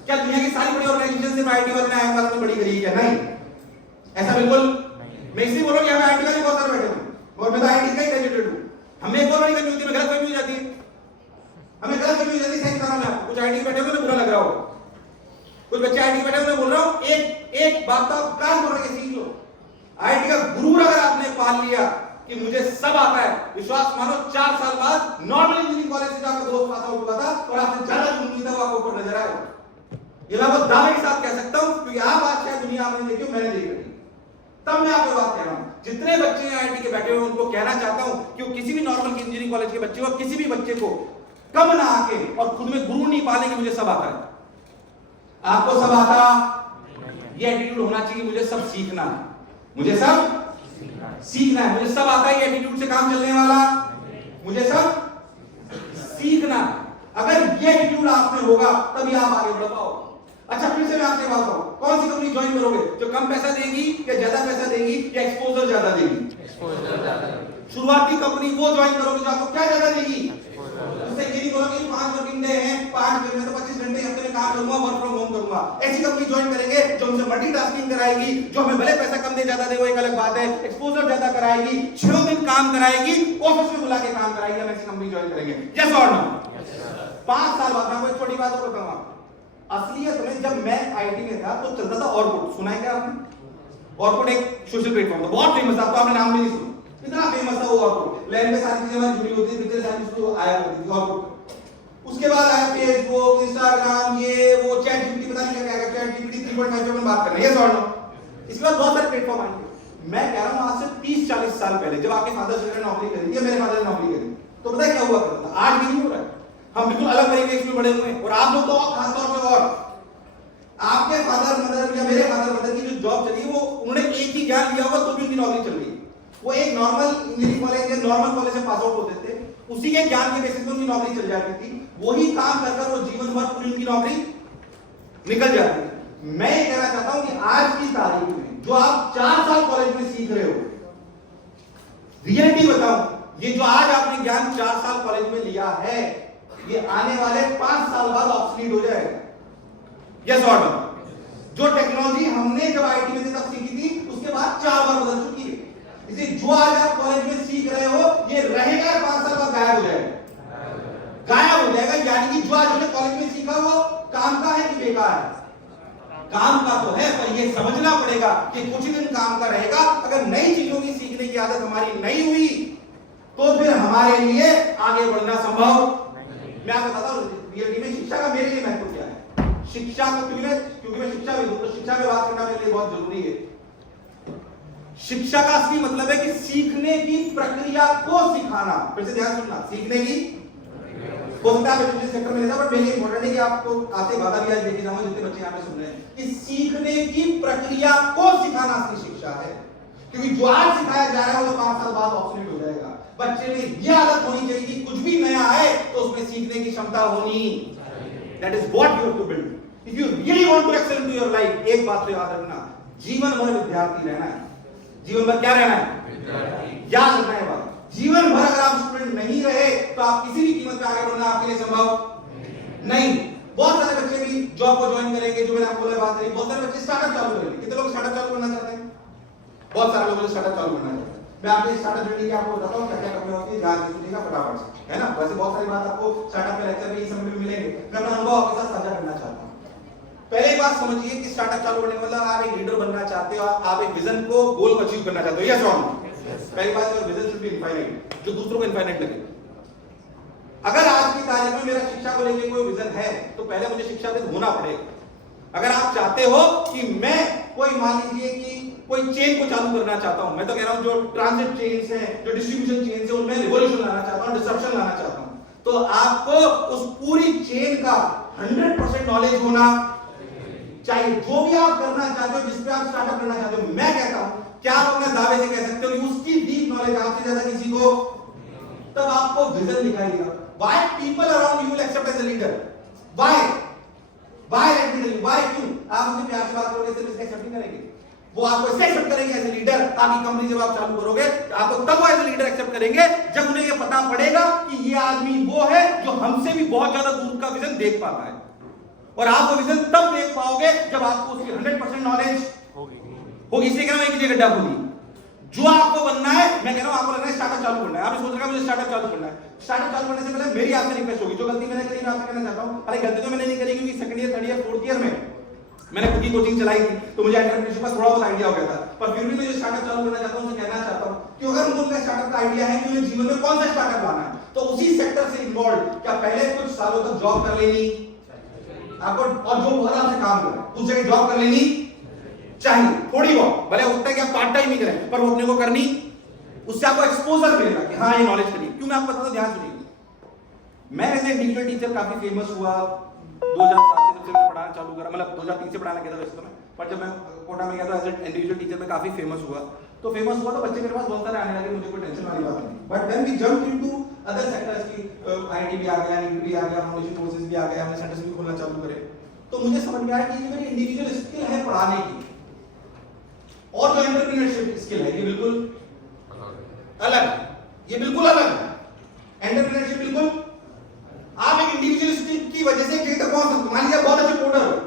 क्या दुनिया की सारी बड़ी ऑर्गेनाइजेशन सिर्फ आईटी वाले आईएम वालों में बड़ी करी है? नहीं, ऐसा बिल्कुल। मैं इसलिए बोल रहा हूं, यहाँ आईटी वाले बहुत सारे बैठे हैं, और मैं तो आईटी का ही ग्रेजुएटेड हूं। हमें एक और बड़ी कमी होती है, गलत फहमी हो जाती है। हमें गलत फहमी हो जाती है। सही बता रहा हूं मैं आपको। कुछ आईटी बैठे हुए बुरा लग रहा हो, कुछ बच्चे आईटी बैठे हुए, बोल रहा हूं एक बात तो कान खोल के सीख लो। आईटी का गुरूर अगर आपने पाल लिया कि मुझे सब आता है, विश्वास मानो 4 साल बाद नॉर्मल इंजीनियरिंग कॉलेज से आपका दोस्त पास आउट हुआ था और आपसे ज्यादा उम्मीद है वो आपको ऊपर नजर आएगा। ये मैं वो दावे के साथ कह सकता हूं, क्योंकि आप आज शायद दुनिया आपने देखी हो, मैंने देखी है। तब मैं आपको बात कह रहा हूं, जितने बच्चे आईटी के बैठे हुए उनको कहना चाहता हूं कि किसी भी नॉर्मल इंजीनियरिंग कॉलेज के बच्चे को, किसी भी बच्चे को कम ना आके और खुद में गुरूर नहीं पाले कि मुझे सब आता है। आपको सब आता, ये एटीट्यूड होना चाहिए। मुझे सब सीखना है, मुझे सब सीखना है, मुझे सब आता है। ये एटीट्यूड से काम चलने वाला, मुझे सब सीखना। अगर ये एटीट्यूड आप में होगा तभी आप आगे बढ़ पाओगे। अच्छा, फिर से मैं आपसे बात करूं, कौन सी कंपनी ज्वाइन करोगे? जो कम पैसा देगी या ज्यादा पैसा देगी या एक्सपोजर ज्यादा देगी? एक्सपोजर ज्यादा। शुरुआती कंपनी वो ज्वाइन करोगे जो आपको क्या ज्यादा देगी? उससे ये नहीं बोलोगे 5 वर्किंग डे हैं, 5 दिन में तो 25 घंटे हफ्ते में काम करूंगा, वर्क फ्रॉम होम करूंगा। ऐसी कंपनी ज्वाइन करेंगे जो हमसे मल्टीटास्किंग कराएगी, जो हमें भले पैसा कम दे ज्यादा दे वो एक अलग बात है, एक्सपोजर ज्यादा कराएगी, 6 दिन काम कराएगी, ऑफिस में बुला के काम कराएगी। हम ऐसी कंपनी ज्वाइन करेंगे। यस और नो? 5 साल बाद मैं कोई छोटी बात और बताऊंगा। असलियत में जब मैं आईटी में था तो चलता था ऑर्कुट। सुना है क्या आपने? ऑर्कुट एक सोशल प्लेटफॉर्म था, बहुत फेमस था, तो आपने नाम भी नहीं सुना, इतना फेमस था वो ऑर्कुट। लैंड पे सारी चीजें हमारी जुड़ी होती है, पिक्चर सारी उसको आया करती थी और उसके बाद आया फेसबुक, इंस्टाग्राम, ये वो चैट जीपीटी, पता नहीं क्या क्या, चैट जीपीटी 3.5 पे अपन बात कर रहे हैं, यस और नो। इसके बाद बहुत सारे प्लेटफॉर्म आएंगे। मैं कह रहा हूं आज से 30-40 साल पहले जब आपके फादर ने नौकरी करी थी, मेरे फादर ने नौकरी करी, तो पता है क्या हुआ करता था? आज भी नहीं हो रहा है। हम बिल्कुल अलग परिवेश में बड़े हुए हैं और आप लोग तो खास तौर पे, और आपके फादर मदर या मेरे फादर मदर की जो जॉब चली वो उन्होंने एक ही ज्ञान लिया होगा तो भी उनकी नौकरी चल रही है। वो एक नॉर्मल इंजीनियरिंग कॉलेज या नॉर्मल कॉलेज से पास आउट होते थे, उसी के ज्ञान के बेसिस पे उनकी नौकरी चल जाती थी, वही काम कर वो जीवन भर पूरी उनकी नौकरी निकल जाती है। मैं ये कहना चाहता हूं कि आज की तारीख में जो आप 4 साल कॉलेज में सीख रहे हो, रियलिटी बताऊं, ये जो आज आपने ज्ञान 4 साल कॉलेज में लिया है, ये आने वाले 5 साल बाद ऑब्सोलीट हो जाएगा, यस और नो। जो टेक्नोलॉजी हमने जब आईटी में तब सीखी थी, उसके बाद 4 बार बदल चुकी है। इसलिए जो आज आप कॉलेज में सीख रहे हो, ये रहेगा 5 साल बाद गायब हो जाएगा, गायब हो जाएगा। यानी कि जो आज हमने कॉलेज में सीखा वो काम का है कि बेकार है? काम का तो है, पर ये समझना पड़ेगा कि कुछ दिन काम का रहेगा। अगर नई चीजों की सीखने की आदत हमारी नहीं हुई तो फिर हमारे लिए आगे बढ़ना संभव। मैं आपको बताता हूं रियलिटी में शिक्षा का मेरे लिए महत्व क्या है। शिक्षा को क्योंकि मैं शिक्षा भी हूं, तो शिक्षा में बात करना मेरे लिए बहुत जरूरी है। शिक्षा का असली मतलब है कि सीखने की प्रक्रिया को सिखाना। फिर से ध्यान सुनना, सीखने की हो सकता है एजुकेशन सेक्टर में रहता, बट मेरे लिए इंपॉर्टेंट है कि आपको आते बाधा भी आज देखे जाऊंगा जितने बच्चे यहाँ पे सुन रहे हैं, कि सीखने की प्रक्रिया को सिखाना असली शिक्षा है। क्योंकि जो आज सिखाया जा रहा है वो 5 साल बाद ऑब्सोलीट हो जाएगा। बच्चे में यह आदत होनी चाहिए कि कुछ भी नया आए तो उसमें सीखने की क्षमता होनी, that is what you have to build if you really want to excel in your life. एक बात तो याद रखना, जीवन भर विद्यार्थी रहना है। जीवन भर क्या रहना है? विद्यार्थी। याद रखना है बात, जीवन भर अगर आप स्टूडेंट नहीं रहे तो आप किसी भी कीमत पे आगे बढ़ना आपके लिए संभव नहीं। बहुत सारे बच्चे भी जॉब को ज्वाइन करेंगे, जो मैंने आपको बोला बात करी, बहुत सारे बच्चे स्टार्टअप चालू करेंगे। कितने लोग स्टार्टअप चालू करना चाहते हैं? बहुत सारे लोग स्टार्टअप चालू करना चाहते हैं। मैं आपके स्टार्टअप जर्नी की आपको बताता हूं क्या क्या करनी होती है, ध्यान सुनिएगा फटाफट से, है ना। वैसे बहुत सारी बात आपको स्टार्टअप के लेक्चर में इस समय में मिलेंगे, मैं अपना अनुभव आपके साथ साझा करना चाहता हूं। पहले बात समझिए कि स्टार्टअप चालू करने का मतलब आप एक लीडर बनना चाहते हो, आप एक विजन को, गोल को अचीव करना चाहते हो, यस और नो। पहली बात है विजन शुड बी इनफाइनाइट, जो दूसरों को इनफाइनाइट लगे। अगर आज की तारीख में मेरा शिक्षा को लेकर कोई विजन है तो पहले मुझे शिक्षाविद होना पड़ेगा। अगर आप चाहते हो कि मैं कोई, मान लीजिए कि कोई चेन को चालू करना चाहता हूं, मैं तो कह रहा हूं जो ट्रांजिट चेन्स हैं, जो डिस्ट्रीब्यूशन चेन्स हैं, उनमें रिवॉल्यूशन लाना चाहता हूं, डिसरप्शन लाना चाहता हूं, तो आपको उस पूरी चेन का 100% नॉलेज होना चाहिए। जो भी आप करना चाहते हो, जिस पे आप स्टार्टअप करना चाहते हो, मैं कहता हूं क्या आप अपने दावे से कह सकते हो कि उसकी डीप नॉलेज आपसे ज्यादा किसी को, तब आपको विजन दिखाई देगा। Why people around you will accept as a leader? Why? Let me tell you. Why? क्यों? आप मुझे प्यार से बात करोगे सिर्फ इसका एक्सेप्ट नहीं करेंगे, वो आपको इससे एक्सेप्ट करेंगे एज ए लीडर। आपकी कंपनी जब आप चालू करोगे आपको तब वो एज ए लीडर एक्सेप्ट करेंगे जब उन्हें ये पता पड़ेगा कि ये आदमी वो है जो हमसे भी बहुत ज्यादा दूर का विजन देख पाता है। और आप वो विजन तब देख पाओगे जब आपको उसकी 100% नॉलेज होगी। इसलिए कह रहा हूं एक गड्ढा खोली। जो आपको बनना है, मैं कह रहा हूं आपको लगना है स्टार्टअप चालू करना है, आप सोच रहे हैं मुझे स्टार्टअप चालू करना है। स्टार्टअप चालू करने से पहले मेरी आपसे रिक्वेस्ट होगी, जो गलती मैंने करी मैं आपसे कहना चाहता हूं। अरे गलती तो मैंने नहीं करी, क्योंकि second year, third year, fourth year में मैंने खुद की कोचिंग चलाई थी, तो मुझे एंटरप्रेन्योरशिप का थोड़ा बहुत आइडिया हो गया था। पर फिर भी मैं जो स्टार्टअप चालू करना चाहता हूं उनसे कहना चाहता हूं कि अगर उनको स्टार्टअप का आइडिया है कि उन्हें जीवन में कौन सा स्टार्टअप लाना है, तो उसी सेक्टर से इन्वॉल्व क्या पहले कुछ सालों तक जॉब कर लेनी आपको, और जो बहुत आपसे काम कर रहा है उस जगह जॉब कर लेनी चाहिए, थोड़ी बहुत, भले हो सकता है कि आप पार्ट टाइम ही करें, पर वो अपने को करनी, उससे आपको एक्सपोजर मिलेगा कि हाँ ये नॉलेज करिए। क्यों मैं आपको बताता हूं, ध्यान सुनिए। मैं एज ए इंडिविजुअल टीचर काफी फेमस हुआ 2007 से, जब से मैंने पढ़ाना चालू करा, मतलब 2003 से पढ़ाना गया था वैसे तो मैं, पर जब मैं कोटा में गया था एज ए इंडिविजुअल टीचर में काफी फेमस हुआ। तो बच्चे मेरे पास बहुत सारे आने लगे, मुझे कोई टेंशन वाली बात नहीं। But when we jump into other sectors की, आईटी भी आ गया, नीट भी आ गया, फाउंडेशन कोर्सेज भी आ गया, हमने सेंटर्स भी खोलना चालू करे, तो मुझे समझ में आया कि ये मेरी इंडिविजुअल स्किल है पढ़ाने की, और जो एंटरप्रेन्योरशिप स्किल है ये बिल्कुल अलग है, ये बिल्कुल अलग है। एंटरप्रेन्योरशिप बिल्कुल, आप एक इंडिविजुअल स्किल की वजह से कहीं तक पहुंच सकते। मान लीजिए बहुत अच्छे कोडर हो,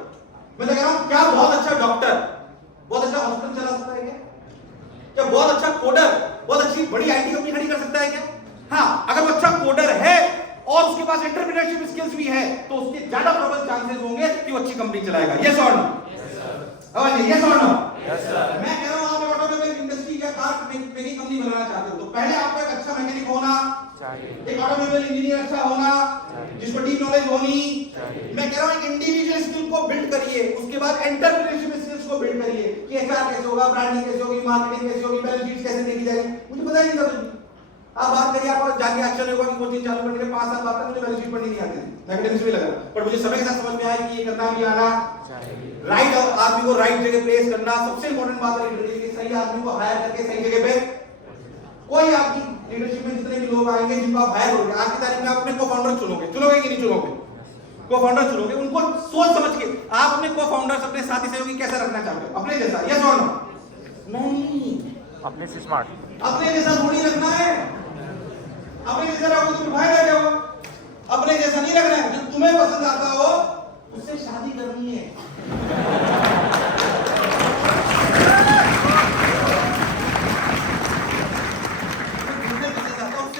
मैं कह रहा हूं क्या बहुत अच्छा डॉक्टर बहुत अच्छा हॉस्पिटल चला सकता है क्या बहुत अच्छा कोडर बहुत अच्छी बड़ी आईटी कंपनी खड़ी कर सकता है क्या? हाँ, अगर वो अच्छा कोडर है और उसके पास एंटरप्रेन्योरशिप स्किल्स भी है तो उसके ज्यादा प्रबल चांसेस होंगे कि वो अच्छी कंपनी चलाएगा। यस और नो? यस और नो? मैं कह रहा हूं आप ऑटोमोबाइल इंडस्ट्री का कार मेकिंग कंपनी बनाना चाहते हो तो पहले आपको एक अच्छा मैकेनिक होना चाहिए, एक ऑटोमोबाइल इंजीनियर अच्छा होना जिसको डीप नॉलेज होनी। मैं कह रहा हूं एक इंडिविजुअल स्किल को बिल्ड करिए, उसके बाद एंटरप्रेन्योरशिप स्किल्स को बिल्ड करिए कि एचआर कैसे होगा, ब्रांडिंग कैसे होगी, मार्केटिंग कैसे होगी, बैलेंस शीट कैसे देखी जाएगी। मुझे पता ही नहीं था। आप बात करिए, आप जाके आश्चर्य होगा कि कोचिंग चालू करने के 5 साल बाद तक मुझे बैलेंस शीट पढ़नी नहीं आती थी, मैकेनिक्स भी लगा, पर मुझे समय के साथ समझ में आया कि ये करना भी आना चाहिए। राइट आदमी को राइट जगह प्लेस करना सबसे इंपॉर्टेंट बात है लीडरशिप की। सही आदमी को हायर करके सही जगह पे, कोई आपकी लीडरशिप में जितने भी लोग आएंगे जिनको आप हायर करोगे, आज की तारीख में आप अपने को-फाउंडर चुनोगे कि नहीं चुनोगे? को-फाउंडर चुनोगे, उनको सोच समझ के आप अपने को-फाउंडर्स अपने साथी सहयोगी कैसा रखना चाहते हो? अपने जैसा, यस और नो? नहीं, अपने से स्मार्ट, अपने जैसा थोड़ी रखना है। अपने जैसा रखो तो फायदा क्या होगा? अपने जैसा नहीं रखना है, जो तुम्हें पसंद आता हो उससे शादी करनी है।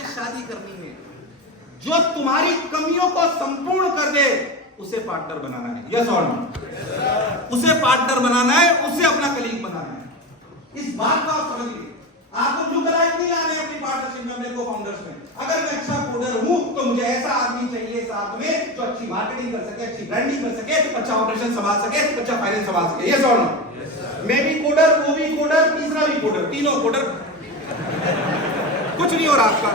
शादी करनी है, जो तुम्हारी कमियों को संपूर्ण कर दे उसे पार्टनर बनाना है, यस और नो? उसे पार्टनर बनाना है, उसे अपना कलीग बनाना है। इस बात को आप समझिए। आपको लुक अलाइक नहीं लाना है अपनी पार्टनरशिप में, अपने को-फाउंडर्स में। अगर मैं अच्छा कोडर हूं तो मुझे ऐसा आदमी चाहिए साथ में जो अच्छी मार्केटिंग कर सके, अच्छी ब्रांडिंग कर सके, अच्छा ऑपरेशन संभाल सके, अच्छा फाइनेंस संभाल सके, यस और नो? मैं भी कोडर, वो भी कोडर, तीसरा भी कोडर, तीनों कोडर, कुछ नहीं हो रहा आपका,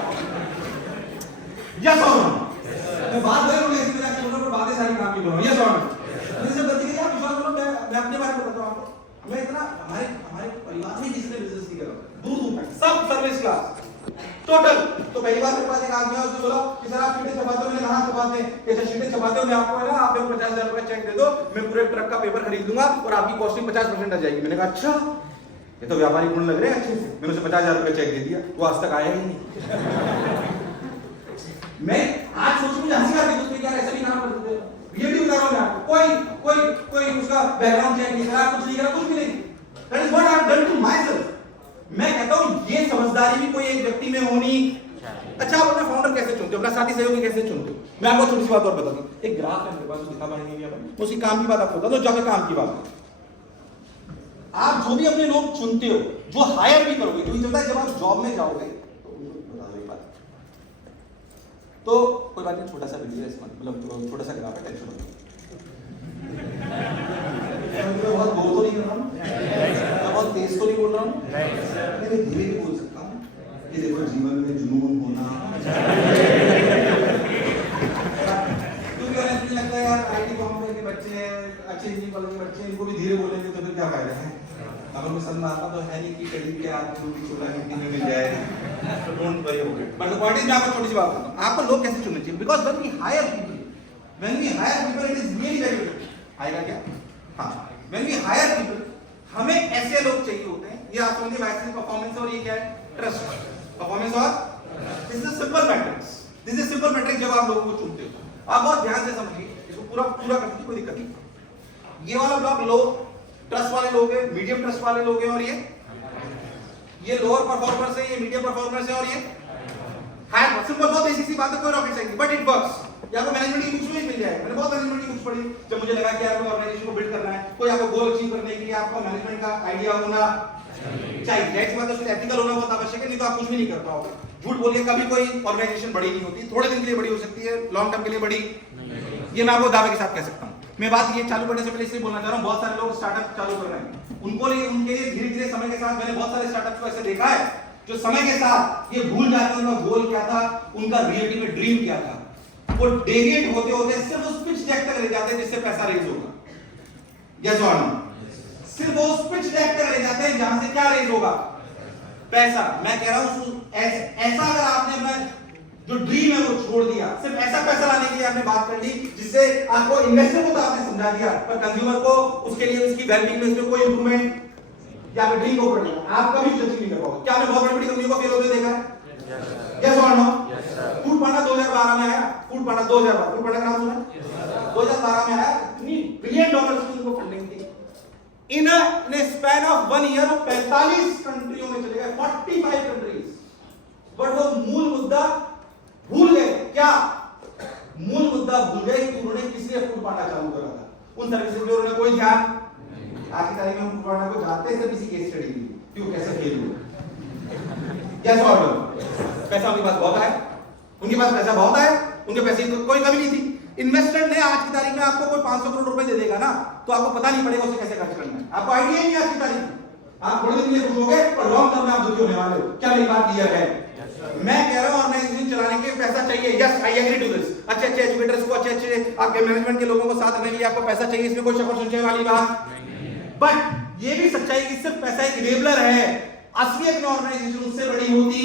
यस और नो? मैं बात कर रहा हूं ऐसी तरह की, बातें सारी काम की कर रहा हूं, यस और नो? मुझे सब गलती आप विश्वास करो, मैं अपने बारे में बताता हूं आपको। मैं इतना हमारे परिवार में किसी ने बिजनेस नहीं करा, दूर तक सब सर्विस क्लास टोटल। तो पहली बार मेरे पास एक आदमी है, उसने बोला कि सर आप शीटें छपाते हो? मैंने कहा छपाते हैं। कैसे शीटें छपाते हो? मैं आपको है ना, आप मेरे को 50,000 रुपए चेक दे दो, मैं पूरे ट्रक का पेपर खरीद लूंगा और आपकी कॉस्टिंग 50% आ जाएगी। मैंने कहा अच्छा, ये तो व्यापारी गुण लग रहे हैं अच्छे से। मैंने उसे 50,000 रुपए चेक दे दिया, वो आज तक आया ही नहीं। मैं आज सोचूं मुझे हंसी आती है, उसमें क्या ऐसा भी काम कर सकते हैं? ये भी बता रहा हूं मैं आपको, कोई उसका बैकग्राउंड चेक नहीं करा, कुछ नहीं करा, कुछ भी नहीं। That is what I have done to myself. मैं कहता हूं ये समझदारी भी कोई एक व्यक्ति में होनी। अच्छा, आप अपना फाउंडर कैसे चुनते हो, अपना साथी सहयोगी कैसे चुनते हो? मैं आपको छोटी सी बात और बता दूं। एक ग्राफ है मेरे पास, दिखा पाएंगे क्या? उसी काम की बात आपको बता दो, जाके काम की बात। आप जो भी अपने लोग चुनते हो, जो हायर भी करोगे, क्योंकि चलता है जब आप जॉब में जाओगे तो कोई बात नहीं, छोटा सा वीडियो है, मतलब छोटा सा ग्राफ है, टेंशन मत लो। मैं बहुत बोल तो नहीं कर रहा हूँ, मैं बहुत तेज तो नहीं बोल रहा हूँ, मैं धीरे भी बोल सकता हूँ। ये देखो, जीवन में जुनून होना, क्योंकि ऐसा लगता है यार आईटी कॉम्पनी के बच्चे हैं, अच्छे इंजीनियरिंग कॉलेज के बच्चे हैं, इनको भी धीरे बोलेंगे तो फिर क्या फायदा है? अगर मैं समझ आता तो है नहीं कि करीब के आपको भी छोटा मीटिंग में मिल जाएगा, तो don't worry about it. But the point is, मैं आपको छोटी सी बात बताता हूं, आपको लोग कैसे चुनने चाहिए? Because when we hire people it is really very good. आएगा क्या? हां, व्हेन वी हायर पीपल, हमें ऐसे लोग चाहिए होते हैं। ये आप समझिए, मैक्सिमम परफॉर्मेंस और ये क्या है? ट्रस्ट, परफॉर्मेंस और this is simple matrix. This is simple matrix. जब आप लोगों को चुनते हो, आप बहुत ध्यान से समझिए, इसको पूरा करने की कोई दिक्कत नहीं। ये वाला ब्लॉक लो ट्रस्ट वाले लोग हैं, मीडियम ट्रस्ट वाले लोग हैं, और ये लोअर परफॉर्मर्स है, ये मीडियम परफॉर्मर्स है, और ये हाई। सिंपल, बहुत बेसिक सी बात है, कोई rocket science, but it works. या आपको मैनेजमेंट की बुक्स में मिल जाएगा। मैंने बहुत मैनेजमेंट की बुक्स पढ़ी जब मुझे लगा कि आपको ऑर्गेनाइजेशन को बिल्ड करना है, कोई आपको गोल अचीव करने के लिए आपको मैनेजमेंट का आइडिया होना चाहिए। जैसे बात है, उसमें एथिकल होना बहुत आवश्यक है, नहीं तो आप कुछ भी नहीं कर पाओगे। झूठ बोलिए, कभी कोई ऑर्गेनाइजेशन बड़ी नहीं होती, थोड़े दिन के लिए बड़ी हो सकती है, लॉन्ग टर्म के लिए बड़ी, ये मैं आपको दावे के साथ कह सकता हूं। मैं बात ये चालू करने से पहले इसलिए बोलना चाह रहा हूं, बहुत सारे लोग स्टार्टअप चालू कर रहे हैं, उनके लिए धीरे-धीरे समय के साथ, मैंने बहुत सारे स्टार्टअप्स को ऐसे देखा है जो समय के साथ ये भूल जाते हैं उनका गोल क्या था, उनका रियलिटी में ड्रीम क्या था। वो डेविएट होते होते सिर्फ उस पिच डेक तक ले जाते हैं जिससे पैसा रेज होगा, यस और नो? सिर्फ वो उस पिच डेक तक ले जाते हैं जहां से क्या रेज होगा? पैसा। मैं कह रहा हूं ऐसा अगर आपने अपना जो ड्रीम है वो छोड़ दिया, सिर्फ ऐसा पैसा लाने के लिए आपने बात कर ली जिससे आपको इन्वेस्टर को तो आपने समझा दिया, पर कंज्यूमर को उसके लिए उसकी वेलबींग में इसमें कोई इंप्रूवमेंट या फिर ड्रीम को पड़ गया, आप कभी भी अचीव नहीं कर पाओगे। क्या आपने बहुत बड़ी कंपनी को फेल होते देखा है? यस और नो? फूड पांडा 2012 में आया, फूड पांडा 2012, फूड पांडा का नाम सुना? 2012 में आया, इतनी $1 बिलियन की उनको फंडिंग थी। इन अ स्पैन ऑफ 1 ईयर वो 45 कंट्रियों में चले गए, 45 कंट्रीज। बट वो मूल मुद्दा भूल गए। क्या मूल मुद्दा भूल गए कि उन्होंने किस लिए फूड पांडा चालू करा था? उन सर्विसेज पे उन्होंने कोई ध्यान। आज की तारीख में फूड पांडा को जानते हैं सिर्फ इसी केस स्टडी में, क्यों कैसे फेल हुआ। यस और नो? पैसा उनके पास बहुत आया, उनके पास पैसा बहुत आया, उनके पैसे की कोई कमी नहीं थी। इन्वेस्टर ने आज की तारीख में आपको कोई 500 करोड़ रुपए दे देगा ना, तो आपको पता नहीं पड़ेगा उसे कैसे खर्च करना है, आपको आइडिया ही नहीं आज की तारीख में। आप थोड़े दिन के लिए खुश हो गए और लॉन्ग टर्म में आप दुखी होने वाले हो। क्या मेरी बात क्लियर है? मैं कह रहा हूं ऑर्गेनाइजेशन चलाने के पैसा चाहिए, yes I agree to this. अच्छे अच्छे एजुकेटर्स को, अच्छे अच्छे आपके मैनेजमेंट के लोगों को साथ रखने के लिए आपको पैसा चाहिए, इसमें कोई शक और संशय वाली बात नहीं। बट ये भी सच्चाई कि सिर्फ पैसा एक इनेबलर है, असलियत में ऑर्गेनाइजेशन उससे बड़ी होती,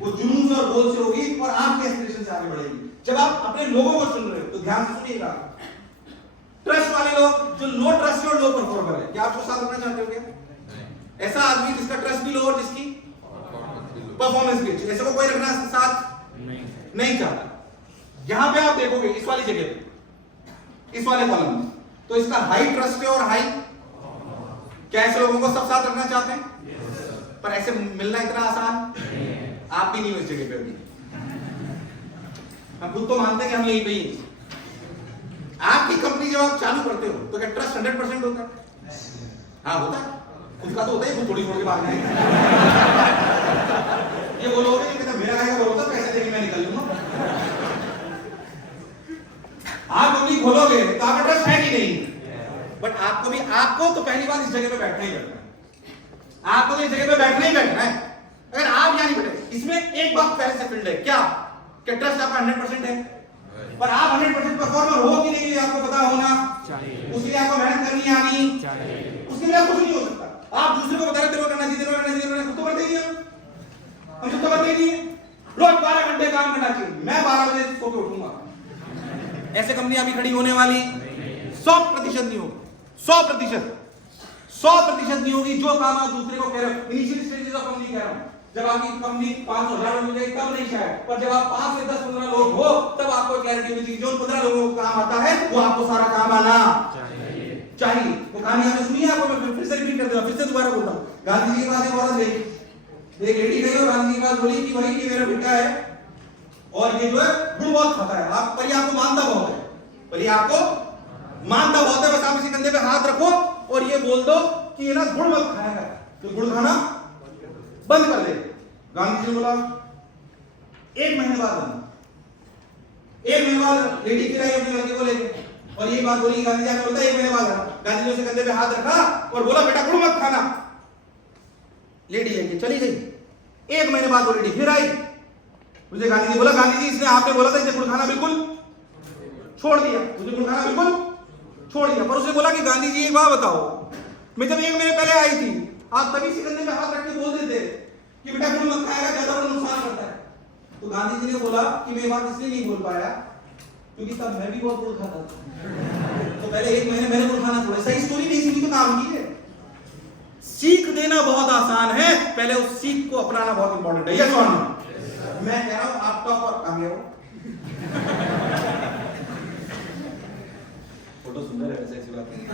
वो जुनून और गोल से होगी और आपके एस्पिरेशन से आगे बढ़ेगी। जब आप अपने लोगों को सुन रहे हो तो ध्यान से सुनिएगा। ट्रस्ट वाले लोग जो लो ट्रस्ट और लो परफॉर्मर है, क्या आप उसको साथ रखना चाहते हो? क्या ऐसा आदमी जिसका ट्रस्ट भी लो और जिसकी परफॉर्मेंस भी अच्छी, ऐसे को कोई रखना साथ नहीं चाहता। यहां पे आप देखोगे इस वाली जगह पे, इस वाले कॉलम में, तो इसका हाई ट्रस्ट है और हाई, क्या ऐसे लोगों को सब साथ रखना चाहते हैं? पर ऐसे मिलना इतना आसान आप भी नहीं हो इस जगह पे अभी। हम खुद तो मानते हैं कि हम यहीं पे ही। आपकी कंपनी जब आप चालू करते हो तो क्या ट्रस्ट 100% होता है? हाँ होता है, खुद का तो होता है, खुद थोड़ी छोड़ के भाग जाएंगे। ये वो लोग हैं जो कहते हैं मेरा आएगा वो होता, पैसे देके मैं निकल लूंगा। आप कंपनी खोलोगे तो आपका ट्रस्ट है कि नहीं? बट आपको तो पहली बार इस जगह पे बैठना ही बैठना है। आपको तो इस जगह पे बैठना ही बैठना है। अगर आप यहाँ नहीं बैठे, इसमें एक बात पहले से फील्ड है, क्या ट्रस्ट आपका 100% है, पर आप 100% परफॉर्मर हो कि नहीं आपको पता होना चाहिए। उसके लिए आपको मेहनत करनी आनी चाहिए। उसके लिए आप कुछ नहीं हो सकता। आप दूसरे को बता रहे तेरे को करना चाहिए, खुद तो करते ही हम खुद तो करते ही नहीं। रोज 12 घंटे काम करना चाहिए, मैं 12 बजे सो के उठूंगा। ऐसे कंपनियां अभी खड़ी होने वाली 100% नहीं होगी, 100% नहीं होगी। जो काम आप दूसरे को कह रहे हो, इनिशियल स्टेजेस ऑफ कंपनी कह रहा हूं, जब आपकी कंपनी 500,000 मिल जाएगी तब नहीं शायद, पर जब आप 5 से 10 15 लोग हो तब आपको क्लैरिटी मिलती है। जो 15 लोगों को काम आता है वो आपको सारा काम आना चाहिए। वो कहानी आपने सुनी है, आपको मैं फिर से रिपीट कर दूंगा, फिर से दोबारा बोलता हूं। गांधी जी के पास एक औरत गई, एक लेडी गई और गांधी जी के पास बोली कि भाई ये मेरा बेटा है और ये जो है गुड़ बहुत खाता है, आप पर ये आपको मानता बहुत है, पर ये आपको मानता बहुत है, बस आप इसी कंधे पे हाथ रखो और ये बोल दो कि ये ना गुड़ मत खाया कर, तो गुड़ खाना बंद कर दे। गांधी जी ने बोला 1 महीने बाद, 1 महीने बाद लेडी फिर आई अपने लड़के को लेके और ये बात बोली। गांधी जी ने बोलता 1 महीने बाद गांधी जी ने कंधे पे हाथ रखा और बोला बेटा गुड़ मत खाना। लेडी लेके चली गई। 1 महीने बाद वो लेडी फिर आई, मुझे गांधी जी बोला गांधी जी इसने आपने बोला था इसे गुड़ खाना बिल्कुल छोड़ दिया, मुझे गुड़ खाना बिल्कुल छोड़ दिया। पर उसने बोला कि गांधी जी एक बात बताओ, मैं जब 1 महीने पहले आई थी आप तभी से कंधे पे हाथ रख के बोल देते कि बेटा गुड़ मत खाएगा, ज्यादा बड़ा नुकसान करता है। तो गांधी जी ने बोला कि मैं बात इसलिए नहीं बोल पाया क्योंकि तब मैं भी बहुत गुड़ खाता था, तो पहले 1 महीने मैंने गुड़ खाना छोड़ा। सही स्टोरी नहीं सुनी तो काम की है। सीख देना बहुत आसान है, पहले उस सीख को अपनाना बहुत इंपॉर्टेंट है। यस और नो? मैं कह रहा हूं आप टॉप और कहां गए हो? फोटो सुंदर है वैसे, ऐसी बात नहीं है।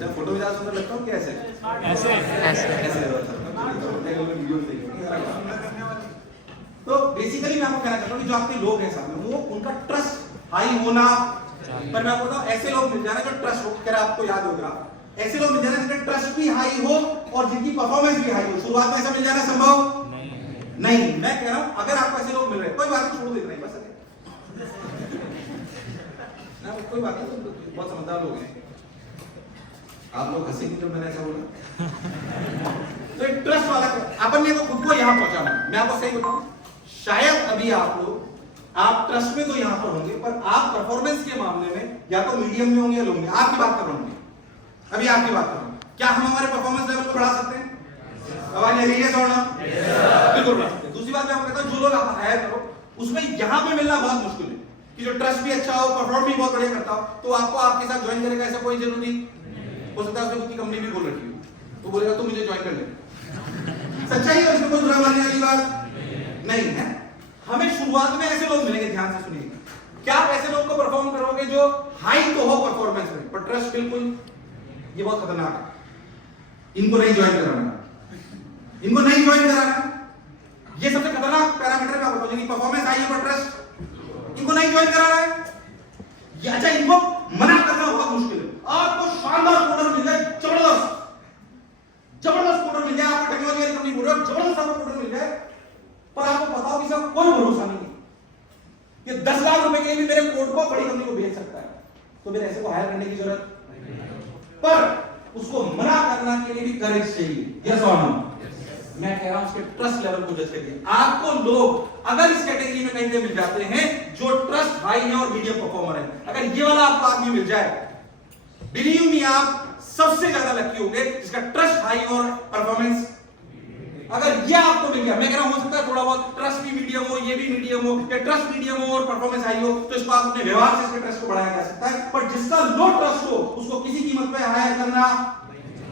जब फोटो भी ज्यादा सुंदर लगता हूं कैसे ऐसे ऐसे वीडियो तो बेसिकली मैं आपको कहना चाहता हूं कि जो आपके लोग हैं सामने वो उनका ट्रस्ट हाई होना, पर मैं आपको बताऊं ऐसे लोग मिल जाना जो ट्रस्ट हो, कह रहा आपको याद होगा, ऐसे लोग मिल जाना जिनका ट्रस्ट भी हाई हो और जिनकी परफॉर्मेंस भी हाई हो। शुरुआत में ऐसा मिल जाना संभव नहीं। मैं कह रहा हूं अगर आपको ऐसे लोग मिल रहे हैं, कोई बात नहीं, छोड़ देना ही बस ना, कोई बात नहीं, तो बहुत समझदार लोग हैं आप लोग। हंसेंगे जब मैंने ऐसा बोला। तो एक ट्रस्ट वाला अपन ने तो खुद को यहां पहुंचाना। मैं आपको सही बताऊं, शायद अभी आप ट्रस्ट में तो यहां पर होंगे, पर आप परफॉर्मेंस के मामले में या तो मीडियम में होंगे या लो में। आपकी बात कर रहा हूं, अभी आपकी बात कर रहा हूं। क्या हम हमारे परफॉर्मेंस लेवल को बढ़ा सकते हैं? आवाज नहीं रही है? छोड़ना बिल्कुल बढ़ा सकते हैं। दूसरी बात मैं आपको कहता हूं, जो लोग आप हायर करो उसमें यहां पे मिलना बहुत मुश्किल है कि जो ट्रस्ट भी अच्छा हो, परफॉर्म भी बहुत बढ़िया करता हो, तो आपको आपके साथ ज्वाइन करेगा ऐसा कोई जरूरी हो सकता है। उसने खुद की कंपनी भी खोल रखी हो तो बोलेगा तुम मुझे ज्वाइन कर ले। सच्चाई है, उसमें कोई बुरा मानने वाली बात नहीं है। हमें शुरुआत में ऐसे लोग मिलेंगे, ध्यान से सुनिए। क्या आप ऐसे लोग को परफॉर्म करोगे जो हाई तो हो परफॉर्मेंस में पर ट्रस्ट बिल्कुल, ये बहुत खतरनाक है। इनको नहीं ज्वाइन कराना, इनको नहीं ज्वाइन कराना। ये सबसे खतरनाक पैरामीटर मैं बताऊं, जिनकी परफॉर्मेंस हाई है पर ट्रस्ट, इनको नहीं ज्वाइन कराना है। ये अच्छा, इनको मना करना बहुत मुश्किल है। आपको शानदार कोडर मिल जाए, जबरदस्त कोडर मिल जाए, आपको टेक्नोलॉजी वाली कंपनी बोल रहे हो तो फिर ऐसे को हायर करने की जरूरत पर उसको मना करना के लिए भी करेज चाहिए। यस और नो? मैं कह रहा हूं उसके ट्रस्ट लेवल को जज करिए। आपको लोग अगर इस कैटेगरी में कहीं पे मिल जाते हैं जो ट्रस्ट हाई है और मीडियम परफॉर्मर है, अगर ये वाला आपको आदमी मिल जाए, बिलीव मी आप सबसे ज्यादा लकी होंगे जिसका ट्रस्ट हाई और परफॉर्मेंस। अगर ये आपको मिल गया, मैं कह रहा हूं हो सकता है थोड़ा बहुत ट्रस्ट भी मीडियम हो, ये भी मीडियम हो, या ट्रस्ट मीडियम हो और परफॉर्मेंस हाई हो, तो इसको आप अपने व्यवहार से इसके ट्रस्ट को बढ़ाया जा सकता है। पर जिसका लो ट्रस्ट हो उसको किसी कीमत पे हायर करना,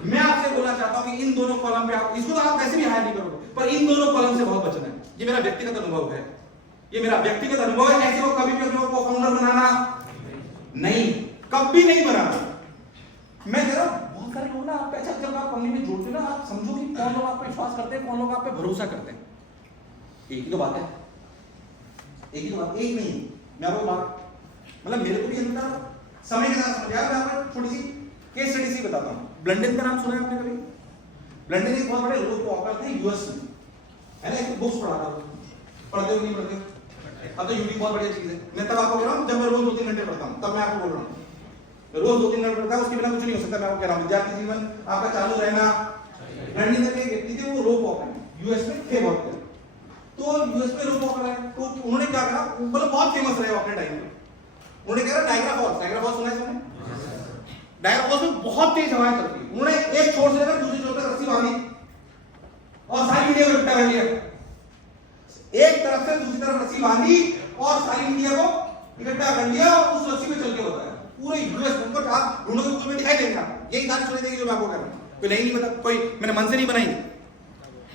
मैं आपसे बोलना चाहता हूं कि इन दोनों कॉलम पे आप, इसको तो आप वैसे भी हायर नहीं करोगे, पर इन दोनों कॉलम से बहुत बचना है। ये मेरा व्यक्तिगत अनुभव है, ये मेरा व्यक्तिगत अनुभव है। ऐसे को कभी भी अपने को फाउंडर बनाना नहीं, कभी नहीं बनाना। मैं कह रहा हूं बहुत सारे लोग ना, आप पैसा जब आप कंपनी में जोड़ते हो ना, आप समझो कि कौन लोग आप पे विश्वास करते हैं, कौन लोग आप पे भरोसा करते हैं। एक ही तो बात है, एक ही तो बात, एक नहीं। मैं आपको बात मतलब मेरे को भी अंदर समय के साथ समझ आया। मैं आपको छोटी सी केस स्टडी सी बताता हूं। ब्लंडन का नाम सुना है आपने कभी? ब्लंडन एक बहुत बड़े रोड वॉकर थे यूएस में, है ना? एक बुक्स पढ़ा था, पढ़ते हो नहीं पढ़ते? अब तो यूट्यूब बहुत बढ़िया चीज है। मैं तब आपको कह रहा हूं जब मैं रोज 2-3 घंटे पढ़ता हूं, तब मैं आपको बोल रहा हूं रोज 2-3 घंटे पढ़ता हूं, उसके बिना कुछ नहीं हो सकता। मैं आपको कह रहा हूं विद्यार्थी जीवन आपका चालू रहना। ब्लंडन के एक व्यक्ति थे, वो रोप वॉकर यूएस में थे बहुत। तो यूएस में रोप वॉकर है, तो उन्होंने क्या करा, मतलब बहुत फेमस रहे अपने टाइम पे। उन्होंने क्या करा, नायग्रा फॉल्स सुना है तुमने? नायग्रा फॉल्स में बहुत तेज हवाएं चलती है। उन्होंने एक छोर से लेकर दूसरे छोर तक रस्सी बांधी और सारी मीडिया को इकट्ठा कर लिया। एक तरफ से दूसरी तरफ रस्सी बांधी और सारी मीडिया को इकट्ठा कर लिया और उस रस्सी पे चल के बताया पूरे यूएस में। उनको आप ढूंढोगे गूगल में दिखाई देंगे, यही सारी सुनाई देगी जो मैं आपको कह रहा हूं। कोई नहीं मतलब कोई मैंने मन से नहीं बनाई।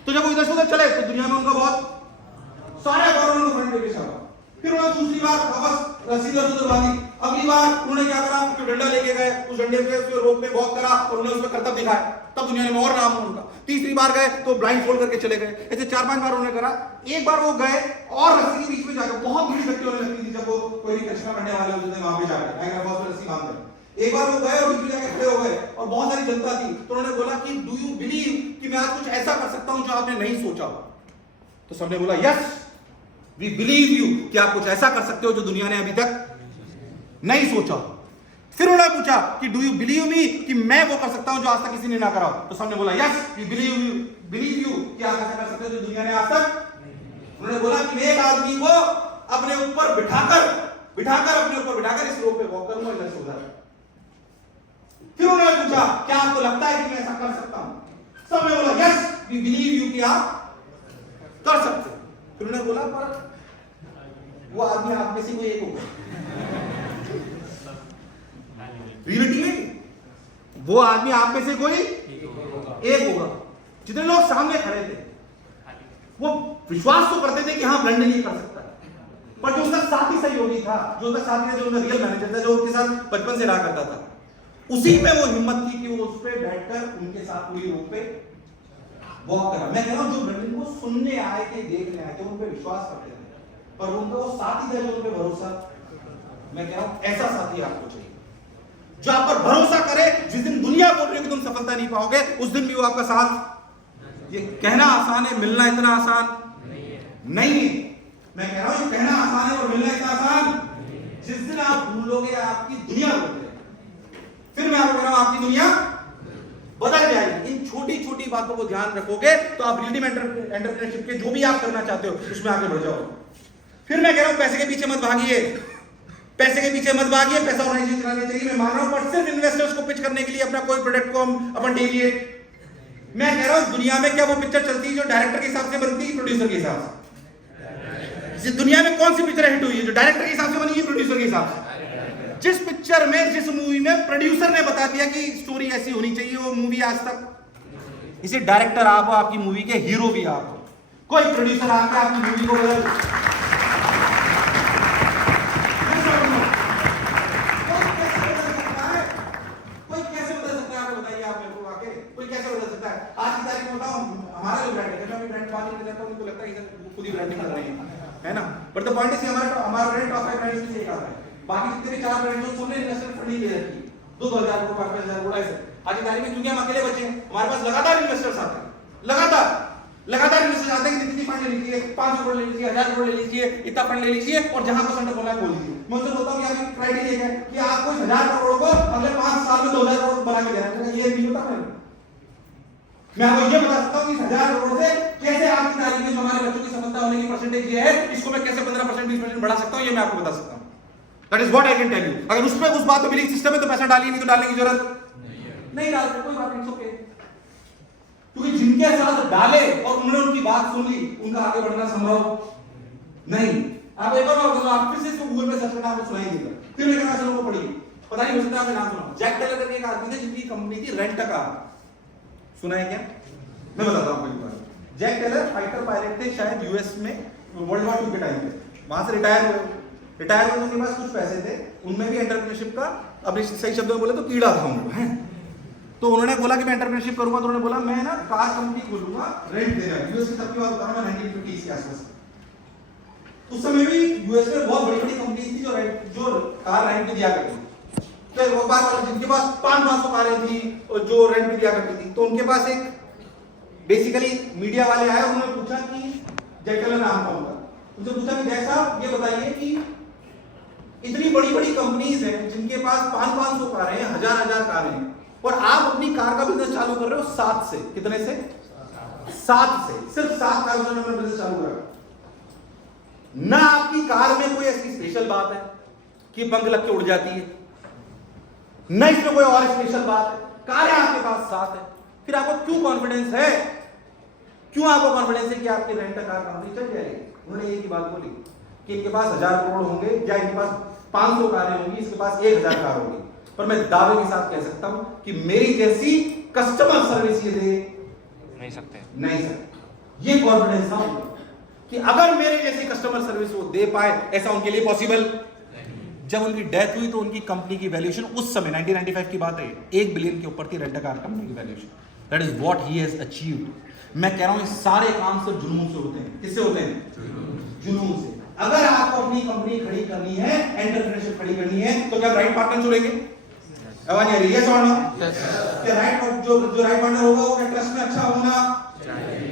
तो जब वो इधर से उधर चले तो दुनिया में उनका बहुत सारे अखबारों को फ्रंट पेज छापा। फिर उन्होंने दूसरी बार वापस रस्सी उधर बांधी। अगली बार उन्होंने क्या करा, तो डंडा लेके गए, उस डंडे से उसके रोप पे वॉक करा और उन्होंने उसमें करतब दिखाया। तब दुनिया में और नाम उनका। तीसरी बार गए तो ब्लाइंड फोल्ड करके चले गए। ऐसे 4-5 बार उन्होंने करा। एक बार वो गए और रस्सी के बीच में जाकर बहुत भीड़ इकट्ठी होने लगती थी जब वो कोई भी कचरा करने वाले होते थे वहां पे जाकर नायग्रा फॉल्स में रस्सी बांधकर। एक बार वो गए और बीच में जाके खड़े हो गए और बहुत सारी जनता थी, तो उन्होंने बोला कि डू यू बिलीव कि मैं आज कुछ ऐसा कर सकता हूं जो आपने नहीं सोचा हो? तो सबने बोला यस वी बिलीव यू कि आप कुछ ऐसा कर सकते हो जो दुनिया ने अभी तक नहीं सोचा। फिर उन्होंने पूछा कि डू यू बिलीव मी कि मैं वो कर सकता हूं जो आज तक किसी ने ना करा। तो सबने बोला यस वी बिलीव यू कि आप ऐसा कर सकते हो जो दुनिया ने आज तक। उन्होंने बोला कि मैं एक आदमी को अपने ऊपर बिठाकर इस रोप पे वॉक करूंगा इधर से उधर। फिर उन्होंने पूछा क्या आपको लगता है कि मैं ऐसा कर सकता हूं? सबने बोला यस वी बिलीव यू कि आप कर सकते हो। फिर उन्होंने बोला पर वो आदमी आप में से कोई एक होगा। रियलिटी में वो आदमी आप में से कोई एक होगा। जितने लोग सामने खड़े थे वो विश्वास तो करते थे कि हाँ ब्लंडन ये कर सकता है, पर जो उसका साथी सहयोगी था, जो उसका साथी था, जो उसका रियल मैनेजर था, जो उनके साथ बचपन से रहा करता था, उसी में वो हिम्मत थी कि वो उस पे बैठकर उनके साथ पूरी रोप पे वॉक करा। मैं कह रहा हूं जो ब्लंडन को सुनने आए थे, देखने आए थे, उन पे विश्वास करते थे, पर उनका वो साथी था जो उन पे भरोसा। मैं कह रहा हूं ऐसा साथी आपको चाहिए जो आप पर भरोसा करे। जिस दिन दुनिया बोल रही है कि तुम सफलता नहीं पाओगे, उस दिन भी वो आपका साथ। ये कहना आसान है, मिलना इतना आसान नहीं है। मैं कह रहा हूं ये कहना आसान है और मिलना इतना आसान। जिस दिन आप भूलोगे आपकी दुनिया बदल जाएगी। फिर मैं आपको कह रहा हूं आपकी दुनिया बदल जाएगी। इन छोटी छोटी बातों को ध्यान रखोगे तो आप रियल एंटरप्रेन्योरशिप के जो भी आप करना चाहते हो उसमें आगे बढ़ जाओ। फिर मैं कह रहा हूं पैसे के पीछे मत भागिए, पैसे के पीछे मत भागिए। पैसा ऑर्गेनाइजेशन चलानी चाहिए, मैं मान रहा हूं, पर सिर्फ इन्वेस्टर्स को पिच करने के लिए अपना कोई प्रोडक्ट को हम अपन डेली। मैं कह रहा हूं दुनिया में क्या वो पिक्चर चलती है जो डायरेक्टर के हिसाब से बनती है, प्रोड्यूसर के हिसाब से? दुनिया में कौन सी पिक्चर हिट हुई है जो डायरेक्टर के हिसाब से बनी है, प्रोड्यूसर के हिसाब से? जिस पिक्चर में, जिस मूवी में प्रोड्यूसर ने बता दिया कि स्टोरी ऐसी होनी चाहिए, वो मूवी आज तक। इसे डायरेक्टर आप हो, आपकी मूवी के हीरो भी आप हो। कोई प्रोड्यूसर आकर आपकी मूवी को बदल हमारा जो ब्रांड है, मैं ब्रांड बात नहीं करता हूं, उनको लगता है कि खुद ही ब्रांडिंग कर रहे हैं, है ना? बट द पॉइंट इज हमारा ब्रांड टॉप 5 ब्रांड्स में से एक आता है। बाकी जितने भी 4 ब्रांड सबने इन्वेस्टमेंट फंडिंग ले रखी है, 2,000 को 5,000 को ऐसे। आज की तारीख में क्योंकि हम अकेले बचे हैं, हमारे पास लगातार इन्वेस्टर्स आते हैं, लगातार इन्वेस्टर्स आते हैं कि कितनी फंड ले लीजिए, 500 करोड़ ले लीजिए, 1000 करोड़ ले लीजिए, इतना फंड ले लीजिए और जहां पर सेंटर खोलना है खोल लीजिए। मैं उनसे बोलता हूं कि आपकी क्राइटेरिया है कि आपको 1000 करोड़ बना के देना चाहिए, ये नहीं पता मैं आपको ये बता सकता हूँ कि 1000 करोड़ से कैसे आपकी तारीख में जो हमारे बच्चों की सफलता होने की परसेंटेज ये है, इसको मैं कैसे 15% 20% बढ़ा सकता हूँ, ये मैं आपको बता सकता हूँ। That is what I can tell you. अगर उस बात पे बिलीफ सिस्टम है तो पैसा डालिए, नहीं तो डालने की जरूरत नहीं डालते, कोई बात नहीं, ओके। क्योंकि जिनके साथ डाले और उन्होंने उनकी बात सुन ली, उनका आगे बढ़ना संभव नहीं। आप एक और आप फिर से इसको गूगल पे सर्च करना, आपको सुनाई देगा, फिर लेकर आकर लोगों को पढ़िए, पता नहीं हो सकता आपने नाम सुना। जैक टेलर करके एक आदमी थे जिनकी कंपनी थी रेंट का, सुना है क्या? मैं बताता हूँ आपको एक बार। जैक टेलर फाइटर पायलट थे शायद यूएस में वर्ल्ड वॉर 2 के टाइम पे, वहां से रिटायर हुए तो उनके पास कुछ पैसे थे, उनमें भी एंटरप्रेन्योरशिप का, अपनी सही शब्दों में बोले तो कीड़ा था उनको, हैं। तो उन्होंने बोला कि मैं एंटरप्रेन्योरशिप करूंगा, तो उन्होंने बोला मैं ना कार कंपनी खोलूंगा रेंट देना। यूएस की तब की बात बता रहा हूं मैं 1950 के आसपास। उस समय भी यूएस में बहुत बड़ी कंपनी थी जो कार रेंट पे दिया करती थी। तो वो बार जिनके पास 500 कारें थी और जो रेंट पे दिया करती थी, तो उनके पास एक बेसिकली मीडिया वाले आए, उन्होंने पूछा कि जैक टेलर नाम था उनका, उनसे पूछा कि जैक साहब ये बताइए कि इतनी बड़ी कंपनीज हैं जिनके पास 500 कारें हैं, 1000 कारें हैं, और आप अपनी कार का बिजनेस चालू कर रहे हो 7 से, कितने से? 7 से, सिर्फ 7 कार से अपना बिजनेस चालू करा। ना आपकी कार में कोई ऐसी स्पेशल बात है कि पंख लग के उड़ जाती है, ना इसमें कोई और स्पेशल बात है, कारें आपके पास 7 है, फिर आपको क्यों कॉन्फिडेंस है, क्यों आपको कॉन्फिडेंस है कि आपकी रेंट कार कंपनी चल जाएगी? उन्होंने एक ही बात बोली कि इनके पास 1000 करोड़ होंगे या इनके पास 500 कारें होंगी, इसके पास 1000 कार होगी, पर मैं दावे के साथ कह सकता हूं कि मेरी जैसी कस्टमर सर्विस ये दे नहीं सकते। ये कॉन्फिडेंस था उनका कि अगर मेरे जैसी कस्टमर सर्विस वो दे पाए, ऐसा उनके लिए पॉसिबल। जब उनकी डेथ हुई तो उनकी कंपनी की वैल्यूएशन उस समय 1995 की बात है, 1 बिलियन के ऊपर थी रेंट कार कंपनी की valuation. That is what he has achieved. मैं कह रहा हूं ये सारे काम सिर्फ जुनून से होते हैं। किससे होते हैं? जुनून से। अगर आपको अपनी कंपनी खड़ी करनी है, एंटरप्रेन्योरशिप खड़ी करनी है, तो क्या राइट पार्टनर चुनेंगे? आवाज आ रही है? यस और नो? क्या राइट जो राइट पार्टनर होगा वो ट्रस्ट में अच्छा होना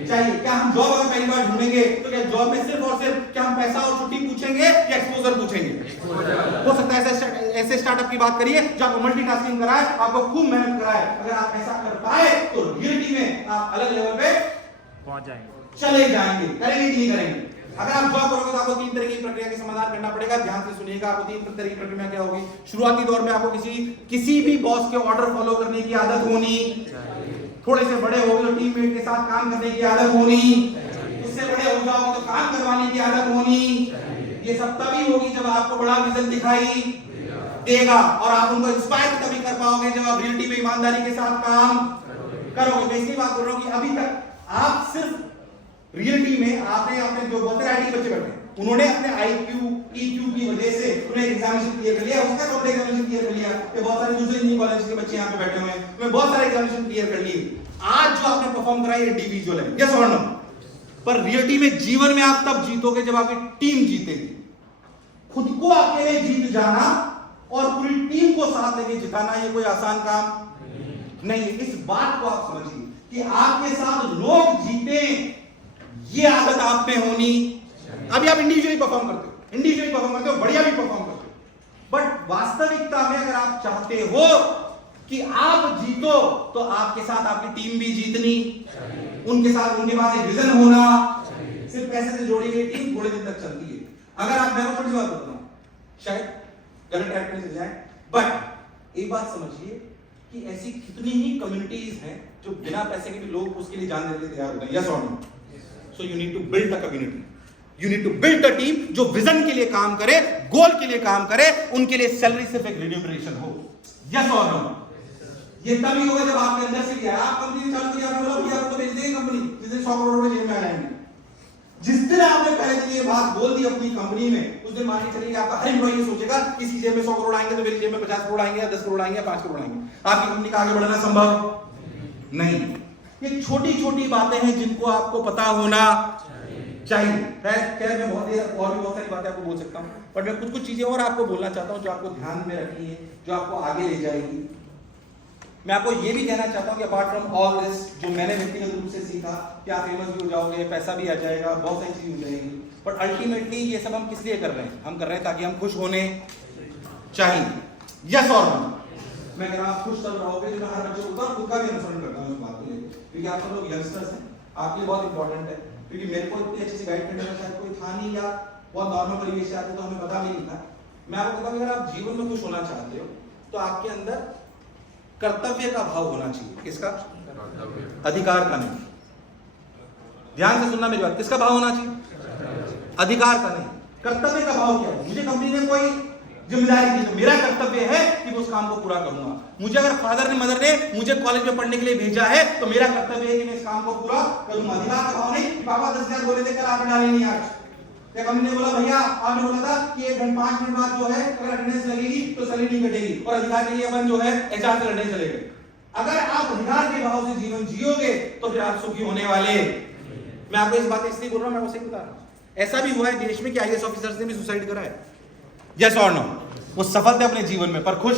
चाहिए। क्या हम जॉब अगर पहली बार ढूंढेंगे तो क्या जॉब में सिर्फ और सिर्फ क्या हम पैसा और छुट्टी पूछेंगे या एक्सपोजर पूछेंगे? हो सकता है ऐसे स्टार्टअप की बात करिए जो आपको मल्टीटास्किंग कराए, आपको खूब मेहनत कराए। अगर आप ऐसा कर पाए तो रियलिटी में आप अलग लेवल पे पहुंच जाएंगे, चले जाएंगे। करेंगे कि नहीं करेंगे? अगर आप जॉब करोगे तो आपको 3 तरह की प्रक्रिया का समाधान करना पड़ेगा। ध्यान से सुनिएगा, आपको 3 तरह की प्रक्रिया क्या होगी। शुरुआती दौर में आपको किसी भी बॉस के ऑर्डर फॉलो करने की आदत होनी, थोड़े से बड़े हो गए तो टीममेट के साथ काम करने की आदत होनी, उससे बड़े हो जाओगे तो काम करवाने की आदत होनी। ये सब तभी होगी जब आपको बड़ा विजन दिखाई देगा और आप उनको इंस्पायर तभी कर पाओगे जब आप रियलिटी में ईमानदारी के साथ काम करोगे। मैं इसकी बात कर रहा हूं कि अभी तक आप सिर्फ रियलिटी में आपने जो बहुत सारे आईटी बच्चे बैठे हैं, उन्होंने अपने आईक्यू ईक्यू की वजह से उन्हें एग्जामिनेशन क्लियर कर लिया, उसका कौन एग्जामिनेशन क्लियर कर लिया। ये बहुत सारे दूसरे इंजीनियरिंग कॉलेज के बच्चे यहाँ पे बैठे हुए हैं, उन्हें बहुत सारे एग्जामिनेशन क्लियर कर लिए। आज जो आपने परफॉर्म करा ये इंडिविजुअल है, यस और नो? पर रियलिटी में जीवन में आप तब जीतोगे जब आपकी टीम जीतेगी। खुद को अकेले जीत जाना और पूरी टीम को साथ लेके जिताना ये कोई आसान काम नहीं है। इस बात को आप समझिए कि आपके साथ लोग जीते, ये आदत आप में होनी। अभी आप इंडिविजुअली परफॉर्म करते हो, बढ़िया भी परफॉर्म करते हो, बट वास्तविकता में अगर आप चाहते हो कि आप जीतो तो आपके साथ आपकी टीम भी जीतनी, उनके पास एक विजन होना। सिर्फ पैसे से जोड़ी गई टीम थोड़े दिन तक चलती है। अगर आप मैं थोड़ी बात करता हूं, शायद गलत ट्रैक में चले जाए, बट एक बात समझिए कि ऐसी कितनी ही कम्युनिटीज हैं जो बिना पैसे के भी लोग उसके लिए जान देने के लिए तैयार होते हैं। यस और no? So you need to build a community. You need to build a team जो विजन के लिए काम करे, गोल के लिए काम करे, उनके लिए सैलरी सिर्फ एक रिन्यूमरेशन हो। यस और नो? ये तभी होगा जब आपके अंदर से किया। आप कंपनी चालू करिए, आपने बोला आपको बेच देंगे कंपनी, जिस दिन 100 करोड़ रुपए जेब में आ जाएंगे। जिस दिन आपने पहले दिन ये बात बोल दी अपनी कंपनी में, उस दिन मान के चलिए आपका हर एम्प्लॉय ये सोचेगा किसी जेब में 100 करोड़ आएंगे तो मेरी जेब में 50 करोड़ आएंगे, या 10 करोड़ आएंगे, या 5 करोड़ आएंगे। आपकी कंपनी का आगे बढ़ना संभव नहीं। ये छोटी छोटी बातें हैं जिनको आपको पता होना चाहिए। खैर मैं बहुत सारी बातें आपको बोल सकता हूँ, पर मैं कुछ चीजें और आपको बोलना चाहता हूँ जो आपको ध्यान में रखनी है, जो आपको आगे ले जाएगी। मैं आपको ये भी कहना चाहता हूँ कि अपार्ट फ्रॉम ऑल दिस, जो मैंने व्यक्तिगत रूप से सीखा कि आप फेमस भी हो जाओगे, पैसा भी आ जाएगा, बहुत सारी चीजें हो जाएंगी, बट अल्टीमेटली ये सब हम किस लिए कर रहे हैं? हम कर रहे हैं ताकि हम खुश होने चाहिए। यस और नो? मैं कह रहा हूँ आप खुश तब रहोगे जो मैं हर बच्चे को खुद का भी अनुसरण करता हूँ इस बात को लेकर, क्योंकि आप सब लोग यंगस्टर्स हैं, आपके लिए बहुत इंपॉर्टेंट है। क्योंकि मेरे को इतनी अच्छी से गाइड करने का शायद कोई था नहीं, या बहुत नॉर्मल परिवेश से आते तो हमें पता भी नहीं था। मैं आपको कहता हूँ अगर आप जीवन में खुश होना चाहते हो तो आपके अंदर कर्तव्य का भाव होना चाहिए। किसका? अधिकार का नहीं। ध्यान से सुनना मेरी बात, किसका भाव होना चाहिए? अधिकार का नहीं। कर्तव्य का भाव क्या है? मुझे कंपनी ने कोई जिम्मेदारी दी तो मेरा कर्तव्य है कि मैं उस काम को पूरा करूंगा। मुझे अगर फादर ने मदर ने मुझे कॉलेज में पढ़ने के लिए भेजा है तो मेरा कर्तव्य है कि मैं इस काम को पूरा करूंगा। अधिकार का भाव नहीं, पापा 10,000 बोले थे कल आपने डाले नहीं आज, या कंपनी ने बोला भैया आपने बोला था कि 5 मिनट बाद जो है अगर अटेंडेंस लगेगी तो सैलरी नहीं कटेगी, और अधिकार के लिए अपन जो है एचआर से लड़ने चले गए। अगर आप अधिकार के भाव से जीवन जियोगे तो फिर आप सुखी होने वाले। मैं आपको इस बात इसलिए बोल रहा हूं, मैं आपको सही बता रहा हूं। ऐसा भी हुआ है देश में कि आईएएस ऑफिसर्स ने भी सुसाइड करा है, यस और नो? वो सफल थे अपने जीवन में पर खुश।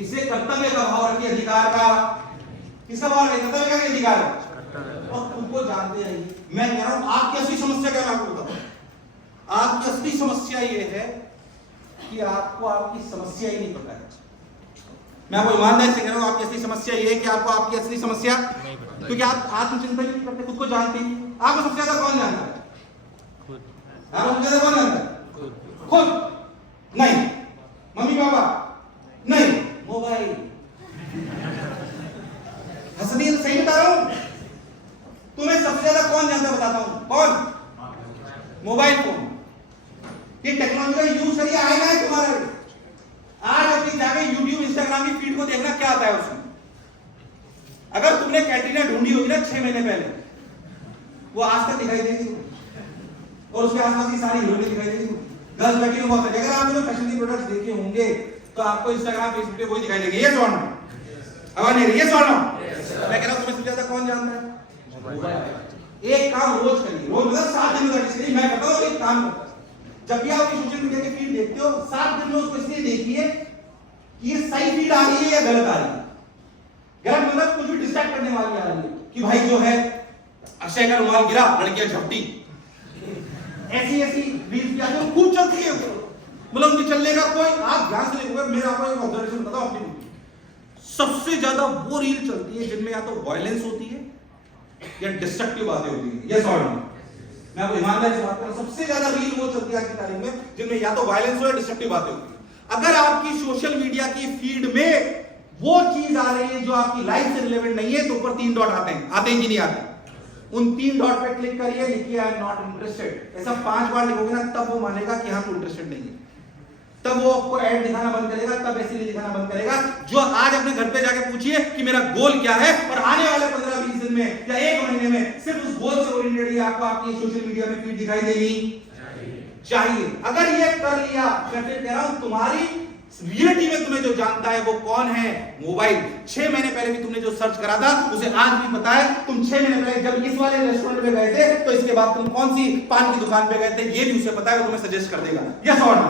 इसे कर्तव्य का भाव रखिए, अधिकार का। किसका भाव रखिए? कर्तव्य का अधिकार। और तुमको जानते रहिए। मैं कह रहा हूं आपकी असली समस्या क्या, मैं आपको बताऊं। आपकी असली समस्या ये है कि आपको आपकी समस्या ही नहीं पता है। मैं आपको ईमानदारी से कह रहा हूं आपकी असली समस्या ये है कि आपको आपकी असली समस्या, क्योंकि आप आत्मचिंतन नहीं करते, खुद को जानते नहीं। आपको सबसे ज्यादा कौन जानता है? आपको सबसे ज्यादा कौन जानता है? खुद नहीं, मम्मी पापा नहीं, मोबाइल। हंस दिए तो सही बता रहा हूं। तुम्हें सबसे ज्यादा कौन जानता है बताता हूं, कौन? Mobile phone. ये टेक्नोलॉजी का यूज करिए, आएगा है तुम्हारे। आज अपनी जाके YouTube इंस्टाग्राम की फीड को देखना क्या आता है उसमें। अगर तुमने कैटरीना ढूंढी होगी ना 6 महीने पहले, वो आज तक दिखाई देगी, और उसके आसपास की सारी हीरोइनें दिखाई देगी, गर्ल्स बैठी हुई बहुत। अगर आपने फैशन के प्रोडक्ट्स देखे होंगे तो आपको इंस्टाग्राम फेसबुक पे वही दिखाई देंगे। ये कौन है? आवाज नहीं रही, ये कौन है? मैं कह रहा हूं तुम्हें सबसे ज्यादा कौन जानता है? एक काम रोज करिए, रोज मतलब 7 दिन का, इसलिए मैं कहता हूं एक काम करता है। जब भी आप सोशल मीडिया की फीड देखते हो 7 दिन में उसको इसलिए देखिए कि ये सही फीड आ रही है या गलत आ रही है। गलत मतलब कुछ भी डिस्ट्रैक्ट करने वाली आ रही है कि भाई जो है अक्षय का रुमाल गिरा, लड़कियां झपटी, ऐसी रील्स क्या जो खूब चलती है, मतलब उनके चलने का कोई, आप ध्यान से देखोगे, मेरा आपको एक ऑब्जर्वेशन बताऊं अपनी, सबसे ज्यादा वो रील चलती है जिनमें या तो वायलेंस होती है या डिस्ट्रक्टिव बातें होती है। यस और नो? मैं आपको ईमानदारी से बात कर रहा हूं, सबसे ज्यादा रील वो चलती है आज की तारीख में जिनमें या तो वायलेंस हो या डिस्ट्रक्टिव बातें होती है। अगर आपकी सोशल मीडिया की फीड में वो चीज आ रही है जो आपकी लाइफ से रिलेवेंट नहीं है तो ऊपर 3 डॉट आते हैं कि नहीं आते? उन 3 डॉट पे क्लिक करिए, लिखिए आई एम नॉट इंटरेस्टेड। ऐसा 5 बार लिखोगे ना तब वो मानेगा कि हाँ इंटरेस्टेड नहीं है, तब वो आपको ऐड दिखाना बंद करेगा, तब ऐसे नहीं दिखाना बंद करेगा। जो आज अपने घर पे जाके पूछिए कि मेरा गोल क्या है, और आने वाले 15-20 दिन में या 1 महीने में सिर्फ उस गोल से ओरिएंटेड ही आपको आपकी सोशल मीडिया में फीड दिखाई देगी चाहिए। अगर ये कर लिया, मैं फिर कह रहा हूं तुम्हारी रियलिटी में तुम्हें जो जानता है वो कौन है? मोबाइल। 6 महीने पहले भी तुमने जो सर्च करा था उसे आज भी पता है। तुम 6 महीने पहले जब इस वाले रेस्टोरेंट में गए थे तो इसके बाद तुम कौन सी पान की दुकान पे गए थे ये भी उसे पता है, तुम्हें सजेस्ट कर देगा। यस और नो?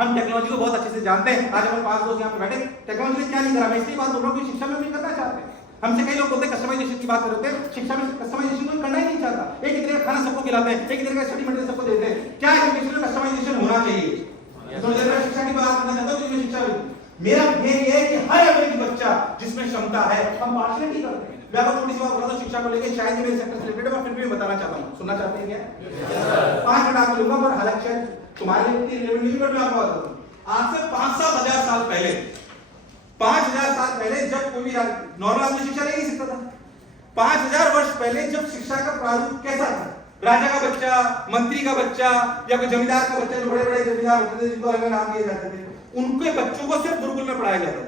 हम टेक्नोलॉजी को बहुत अच्छे से जानते हैं। आज हमारे 5 दोस्त यहाँ पे बैठे, टेक्नोलॉजी ने क्या नहीं करा, मैं इसलिए बात बोल रहा हूँ कि शिक्षा में भी करना चाहते हैं। हमसे कई लोग बोलते हैं कस्टमाइजेशन की बात करते हैं, शिक्षा में कस्टमाइजेशन कोई करना ही नहीं चाहता। एक ही तरह का खाना सबको खिलाते हैं, एक ही तरह का स्टडी मटेरियल सबको देते हैं। क्या एजुकेशन में कस्टमाइजेशन होना चाहिए? तो जरा शिक्षा की बात करना चाहता हूं कि शिक्षा मेरा ध्येय ये है कि हर अमेरिकी बच्चा जिसमें क्षमता है, हम पार्शलिटी करते हैं। मैं आपको थोड़ी सी बात बता दूं शिक्षा को लेकर, शायद ये मेरे सेक्टर से रिलेटेड है, फिर भी मैं बताना चाहता हूं। सुनना चाहते हैं क्या? 5 मिनट आपको लूंगा, पर हालांकि तुम्हारे लिए रिलेवेंट नहीं, बट मैं आपको बता दूं आज से 5-7 हजार साल पहले, 5000 साल पहले जब कोई भी नॉर्मल आदमी शिक्षा ले नहीं सकता था। 5000 वर्ष पहले जब शिक्षा का प्रारूप कैसा था? राजा का बच्चा, मंत्री का बच्चा या कोई जमींदार का बच्चा, जो बड़े बड़े जमींदार होते थे जिनको अलग नाम दिए जाते थे, उनके बच्चों को सिर्फ गुरुकुल में पढ़ाया जाता था।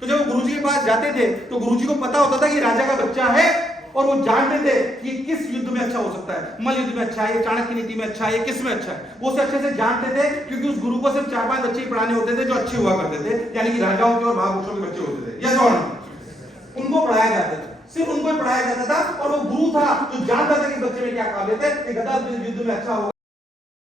तो जब वो गुरुजी के पास जाते थे तो गुरुजी को पता होता था कि राजा का बच्चा है, और वो जानते थे कि किस युद्ध में अच्छा हो सकता है, मल्ल युद्ध में अच्छा है, चाणक्य नीति में अच्छा है, किस में अच्छा है। वो उसे अच्छे से जानते थे क्योंकि उस गुरु को सिर्फ 4-5 बच्चे ही पढ़ाने होते थे जो अच्छे हुआ करते थे, यानी कि राजाओं के और महापुरुषों के बच्चे होते थे। यस और नो? उनको पढ़ाया जाता था, सिर्फ उनको पढ़ाया जाता था, और वो गुरु था जो जानता था कि बच्चे में क्या काबिलियत है, कि गदा युद्ध में अच्छा होगा,